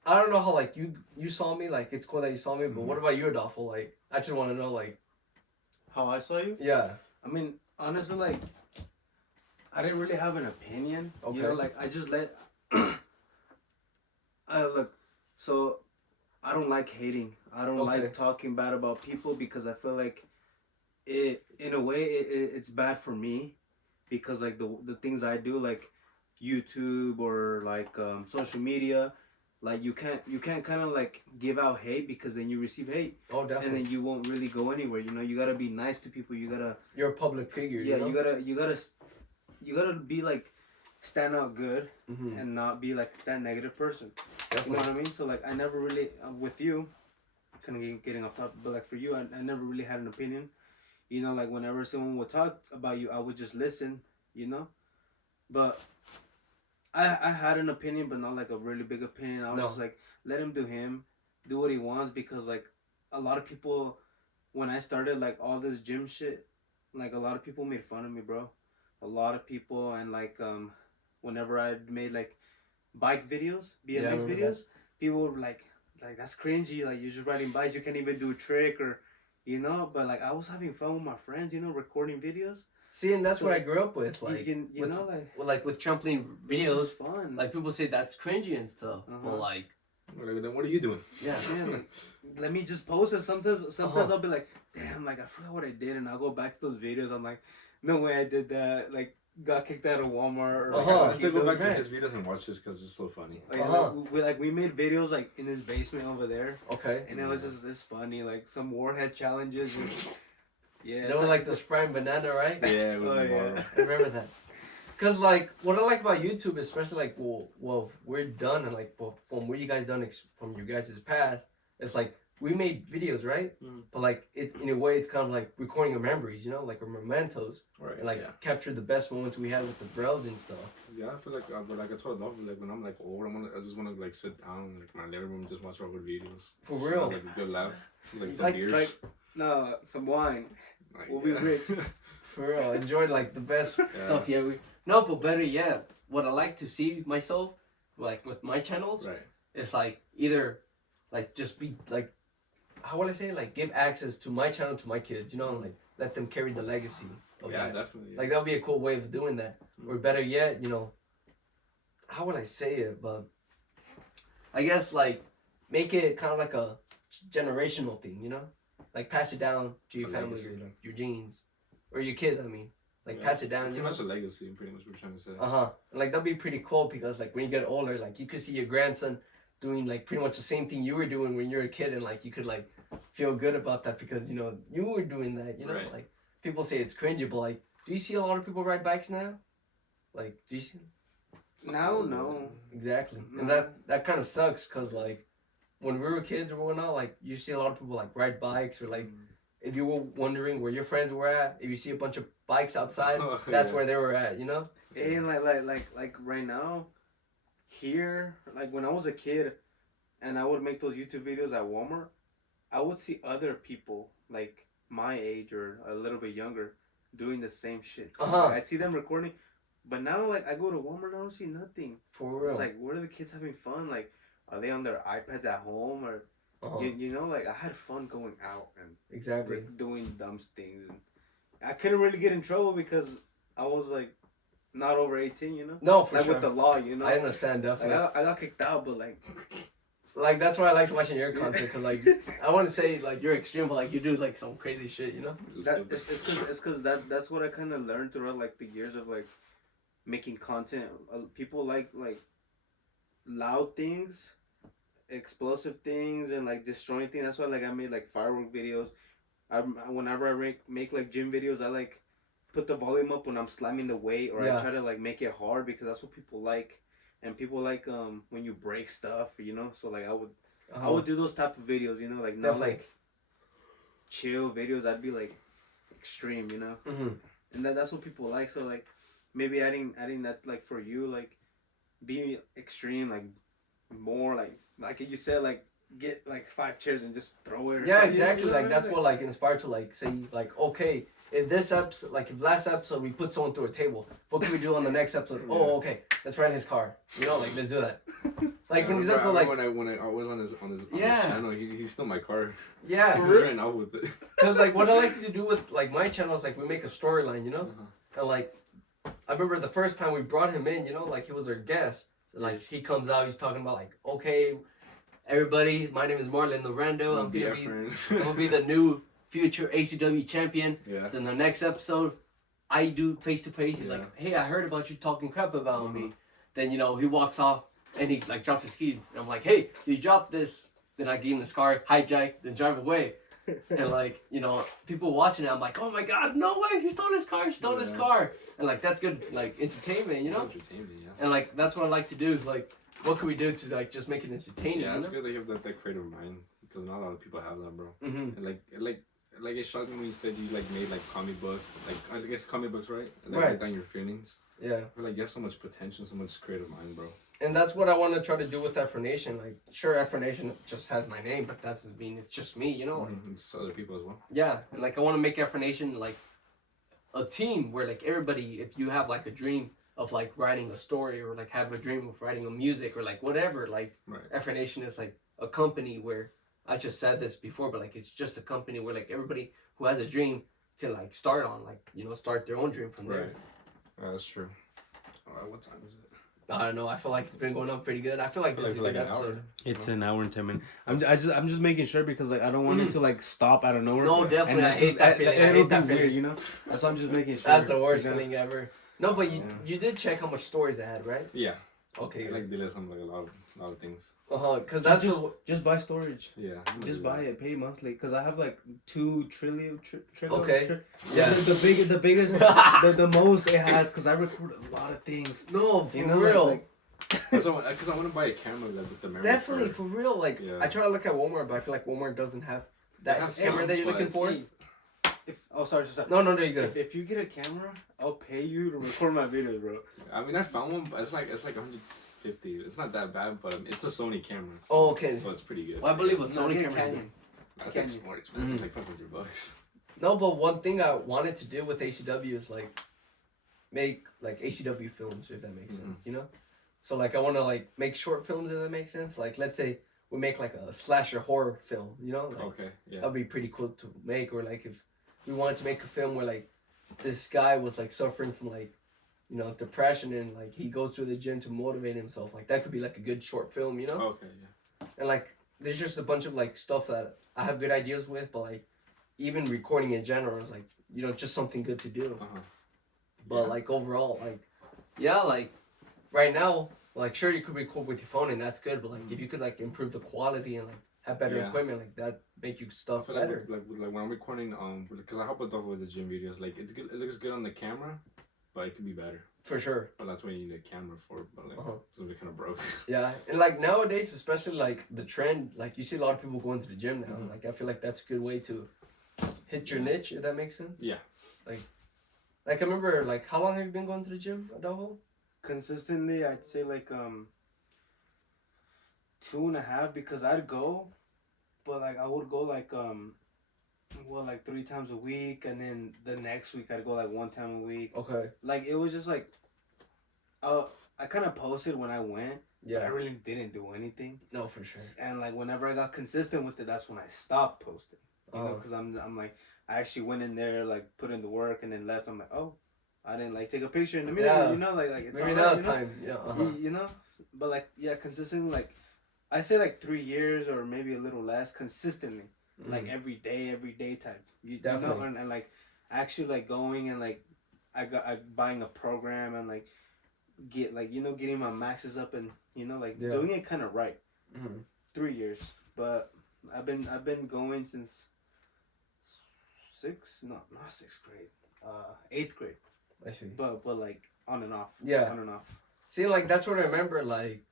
I don't know how like you saw me, like it's cool that you saw me, but what about you, Adolfo? Like I just want to know like how I saw you. Yeah. I mean, honestly, like I didn't really have an opinion. Okay. You know, like I just let. Look, so I don't like hating. I don't like talking bad about people, because I feel like in a way it's bad for me, because like the things I do, like YouTube or like social media, like you can't kind of like give out hate, because then you receive hate. Oh, definitely. And then you won't really go anywhere. You know, you gotta be nice to people. You're a public figure. Yeah, you know? you gotta be like stand out good, and not be like that negative person. Definitely. You know what I mean? So like I never really with you, kind of getting off topic, but like for you, I never really had an opinion. You know, like whenever someone would talk about you, I would just listen. You know, but I had an opinion, but not like a really big opinion. I was just like, let him do what he wants, because like a lot of people, when I started like all this gym shit, like a lot of people made fun of me, bro. A lot of people, and like whenever I made like bike videos, BMX videos, people were like that's cringy. Like you're just riding bikes, you can't even do a trick, or you know. But like I was having fun with my friends, you know, recording videos. See, and that's what I grew up with. Like, you know, like with trampoline videos, fun. Like people say that's cringy and stuff. But like, then what are you doing? Yeah, like, let me just post it. Sometimes I'll be like, damn, like I forgot what I did, and I'll go back to those videos. I'm like, no way I did that. Like, got kicked out of Walmart. Or I still go back to his videos and watch this because it's so funny. Like, we made videos like in his basement over there. Okay. And it was just funny, like some warhead challenges. And, yeah. They were like the Sprite banana, right? Yeah, it was horrible. I remember that. Cause like what I like about YouTube, especially like well we're done, and like from what you guys done from your guys' past, it's like we made videos, right? But like it in a way it's kind of like recording our memories, you know, like our mementos, right? And like capture the best moments we had with the bros and stuff. Yeah, I feel like I told Love, like when I'm like old, I just want to like sit down in like my living room, just watch our old videos. For real. Like a good laugh, like some beers, some wine. Like, we'll be rich. For real, enjoy like the best stuff. Yeah, no, but better yet, what I like to see myself, like with my channels, right? It's like either, like just be like, how would I say, like give access to my channel to my kids, you know, and like let them carry the legacy of that. Definitely. Yeah. Like that would be a cool way of doing that. Or better yet, you know, how would I say it? But I guess like make it kind of like a generational thing, you know, like pass it down to your family or like your genes or your kids. I mean. Like pass it down, you know. That's a legacy, pretty much what we're trying to say. Like that'd be pretty cool because like when you get older, like you could see your grandson doing like pretty much the same thing you were doing when you were a kid, and like you could like feel good about that because you know you were doing that. You know, like people say it's cringy, but like, do you see a lot of people ride bikes now? Like, do you see? Now, no. Exactly, and that kind of sucks because like when we were kids or whatnot, like you see a lot of people like ride bikes or like. If you were wondering where your friends were at, if you see a bunch of bikes outside, that's where they were at, you know? And like right now, here, like when I was a kid and I would make those YouTube videos at Walmart, I would see other people like my age or a little bit younger doing the same shit. So, like, I see them recording, but now like I go to Walmart, I don't see nothing. For real. It's like, what are the kids having fun? Like, are they on their iPads at home or... You know, like I had fun going out and doing dumb things, and I couldn't really get in trouble because I was like not over 18, you know. No, for like sure. with the law, you know. I understand definitely. Like, I got kicked out, but like that's why I like watching your content because like I want to say like you're extreme, but like you do like some crazy shit, you know. It's because that's what I kind of learned throughout like the years of like making content. People like loud things. Explosive things and like destroying things. That's why like I made like firework videos. Whenever I make like gym videos, I like put the volume up when I'm slamming the weight, or I try to like make it hard because that's what people like. And people like when you break stuff, you know. So like I would do those type of videos, you know, like not like chill videos. I'd be like extreme, you know. And that's what people like. So like maybe adding that like for you, like be extreme, like more like you said, like get like 5 chairs and just throw it. Yeah, exactly. You know, like that's what like inspired to like say like, okay, if this episode, like if last episode we put someone through a table, what can we do on the next episode? Oh, okay, let's rent his car. You know, like let's do that. Like for example, like when I was on his channel, he stole my car. Yeah, he was ran out with it. Cause like what I like to do with like my channel is like we make a storyline, you know, and like I remember the first time we brought him in, you know, like he was our guest. So like he comes out, he's talking about like, okay, everybody, my name is Marlon the Rando. I'm gonna be the new future ACW champion. Yeah. Then the next episode, I do face to face. He's like, hey, I heard about you talking crap about me. Then, you know, he walks off and he like drops his keys. And I'm like, hey, you dropped this. Then I give him this car, hijack, then drive away. And like, you know, people watching it, I'm like, oh my God, no way, he stole his car, And like, that's good, like, entertainment, you know? Entertainment, yeah. And like, that's what I like to do is like, what can we do to like just make it entertaining? Yeah, it's you know? good that you have that creative mind because not a lot of people have that, bro. Mm-hmm. And like it shocked me when you said you like made like comic book, like I guess comic books, right? And Right. write down your feelings. Yeah. I feel like you have so much potential, so much creative mind, bro. And that's what I want to try to do with Efren Nation. Like, sure, Efren Nation just has my name, but that's it's just me, you know? Like, It's other people as well. yeah, and like I want to make Efren Nation like a team where like everybody, if you have like a dream of like writing a story or like have a dream of writing a music or like whatever, like Efren Nation is like a company where I just said this before, but like it's just a company where like everybody who has a dream can like start on like, you know, start their own dream from there. Right. That's true. What time is it? I don't know. I feel like it's been going up pretty good. I feel like this is a good episode. It's an hour and 10 minutes. I'm just making sure because like I don't want it to like stop out of nowhere. No, definitely. I hate that feeling. I hate that feeling. You know, that's why I'm just making sure. That's the worst feeling ever. No, but you did check how much stories I had, right? Yeah. Okay. I like delete some like a lot of things. Because that's just buy storage. Yeah. Just buy it, pay monthly. Because I have like 2 trillion. Yeah. The biggest, the most it has. Because I record a lot of things. No, for real. Like, because I want to buy a camera like, with the memory. Definitely, for real. Like, I try to look at Walmart, but I feel like Walmart doesn't have that camera that you're looking for. Sorry. No, you're good. If you get a camera, I'll pay you to record my videos, bro. I mean, I found one, but it's like 150. It's not that bad, but it's a Sony camera. So, oh, okay. So it's pretty good. Well, I believe a Sony camera. That's like more expensive, like $500. No, but one thing I wanted to do with ACW is like make like ACW films, if that makes sense, you know? So like I want to like make short films, if that makes sense. Like let's say we make like a slasher horror film, you know? Like, okay, yeah. That'd be pretty cool to make. Or like if we wanted to make a film where like this guy was like suffering from like, you know, depression and like he goes to the gym to motivate himself. Like that could be like a good short film, you know? Okay, yeah. And like there's just a bunch of like stuff that I have good ideas with, but like even recording in general is like, you know, just something good to do. But like overall, like, yeah, like right now, like sure you could record with your phone and that's good, but like if you could like improve the quality and like have better equipment, like that make you stuff better. Like when I'm recording, because I help with the gym videos, like it's good. It looks good on the camera, but it could be better. For sure. But that's what you need a camera for. But like something kind of broke. Yeah, and like nowadays, especially like the trend, like you see a lot of people going to the gym now. Like I feel like that's a good way to hit your niche, if that makes sense. Yeah. Like I remember, like how long have you been going to the gym, Adolfo? Consistently, I'd say like 2.5 because I'd go, but like I would go like like 3 times a week, and then the next week I'd go like 1 time a week. Okay. Like it was just like, I kind of posted when I went. Yeah. I really didn't do anything. No, for sure. And like whenever I got consistent with it, that's when I stopped posting. You know, because I'm like I actually went in there like put in the work and then left. I'm like, oh, I didn't like take a picture in the mirror. Yeah. You know, like it's maybe not another time. Yeah. You know, but like consistently, like I say like 3 years or maybe a little less consistently. Like every day type. You know, and like actually like going and like I buying a program and like get like, you know, getting my maxes up and, you know, like doing it kind of right. 3 years, but I've been going since not 6th grade, 8th grade. I see. But like on and off. Yeah. On and off. See, like that's what I remember. Like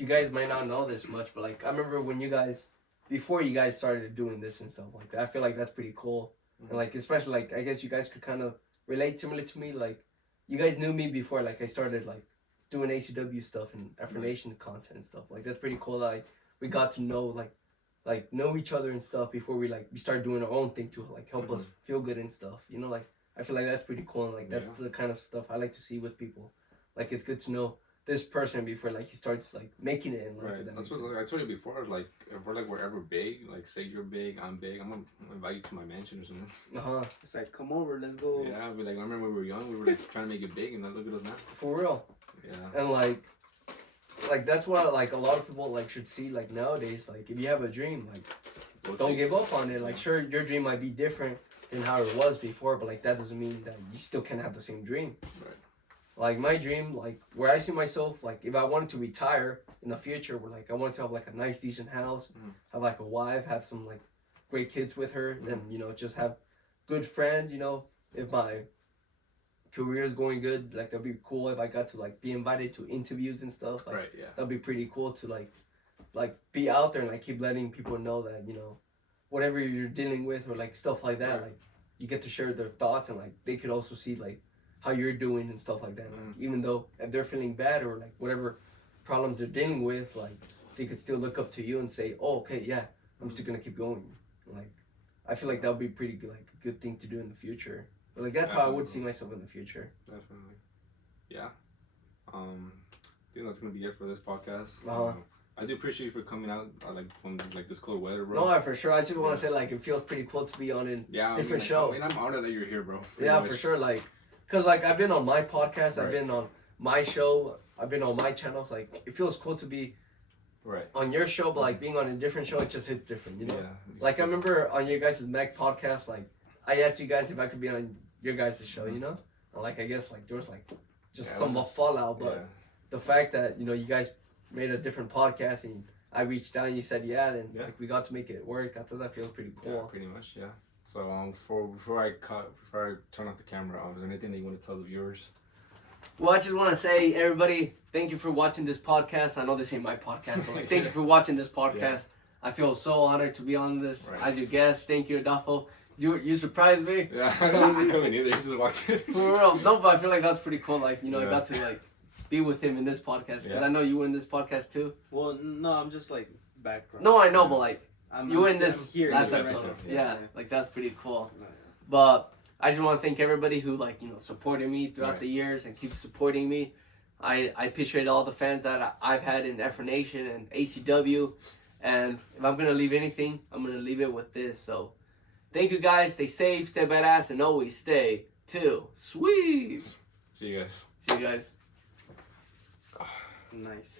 you guys might not know this much, but like I remember when you guys. Before you guys started doing this and stuff like that, I feel like that's pretty cool. And like, especially like, I guess you guys could kind of relate similar to me. Like, you guys knew me before, like I started like doing ACW stuff and Efren Nation content and stuff. Like that's pretty cool. That, like we got to know like know each other and stuff before we started doing our own thing to like help us feel good and stuff. You know, like I feel like that's pretty cool. And like that's the kind of stuff I like to see with people. Like it's good to know this person before like he starts like making it in life. Right. That's what I told you before. Like if we're ever big, like say you're big, I'm big, I'm gonna invite you to my mansion or something. It's like come over, let's go. Yeah, I'll be like, I remember when we were young, we were like trying to make it big, and then look at us now. For real. Yeah. And like that's what like a lot of people like should see like nowadays. Like if you have a dream, don't give up on it. Like, sure, your dream might be different than how it was before, but like that doesn't mean that you still can't have the same dream. Right. Like my dream, like where I see myself, like if I wanted to retire in the future, where like I wanted to have like a nice, decent house, have like a wife, have some like great kids with her, and you know, just have good friends. You know, if my career is going good, like that'd be cool if I got to like be invited to interviews and stuff. Like, right. Yeah. That'd be pretty cool to like be out there and like keep letting people know that, you know, whatever you're dealing with or like stuff like that, like you get to share their thoughts and like they could also see like how you're doing and stuff like that. Like, even though if they're feeling bad or like whatever problems they're dealing with, like they could still look up to you and say, oh, okay, yeah, I'm still gonna keep going. Like I feel like that would be pretty good, like a good thing to do in the future. But like that's how I would see myself in the future. Definitely. Yeah. I think that's gonna be it for this podcast. I do appreciate you for coming out, like from like this cold weather, bro. No, for sure. I just want to say like it feels pretty cool to be on a different show. I mean, I'm honored that you're here, bro. Yeah, for sure. Like, cause like I've been on my podcast, I've been on my show, I've been on my channels. Like, it feels cool to be on your show, but like being on a different show, it just hits different, you know. Yeah, like I remember on your guys' Mac podcast, like I asked you guys if I could be on your guys' show, you know. And, like I guess like there was like just some fallout, but the fact that, you know, you guys made a different podcast and I reached out and you said and like we got to make it work. I thought that feels pretty cool. Yeah, pretty much, yeah. So before I turn off the camera, is there anything that you want to tell the viewers? Well, I just want to say, everybody, thank you for watching this podcast. I know this ain't my podcast, but like, thank you for watching this podcast. Yeah. I feel so honored to be on this as your guest. Thank you, Adolfo. You surprised me. Yeah, I didn't come in either. He just walked in. For real. No, but I feel like that's pretty cool. Like, you know, I got to like be with him in this podcast because I know you were in this podcast too. Well, no, I'm just like background. No, I know, but like you were in this last episode. episode. Yeah, like that's pretty cool. But I just want to thank everybody who like, you know, supported me throughout the years and keeps supporting me. I appreciate all the fans that I've had in Efren Nation and ACW. And if I'm gonna leave anything, I'm gonna leave it with this. So thank you guys. Stay safe, stay badass, and always stay sweet. See you guys. See you guys. Nice.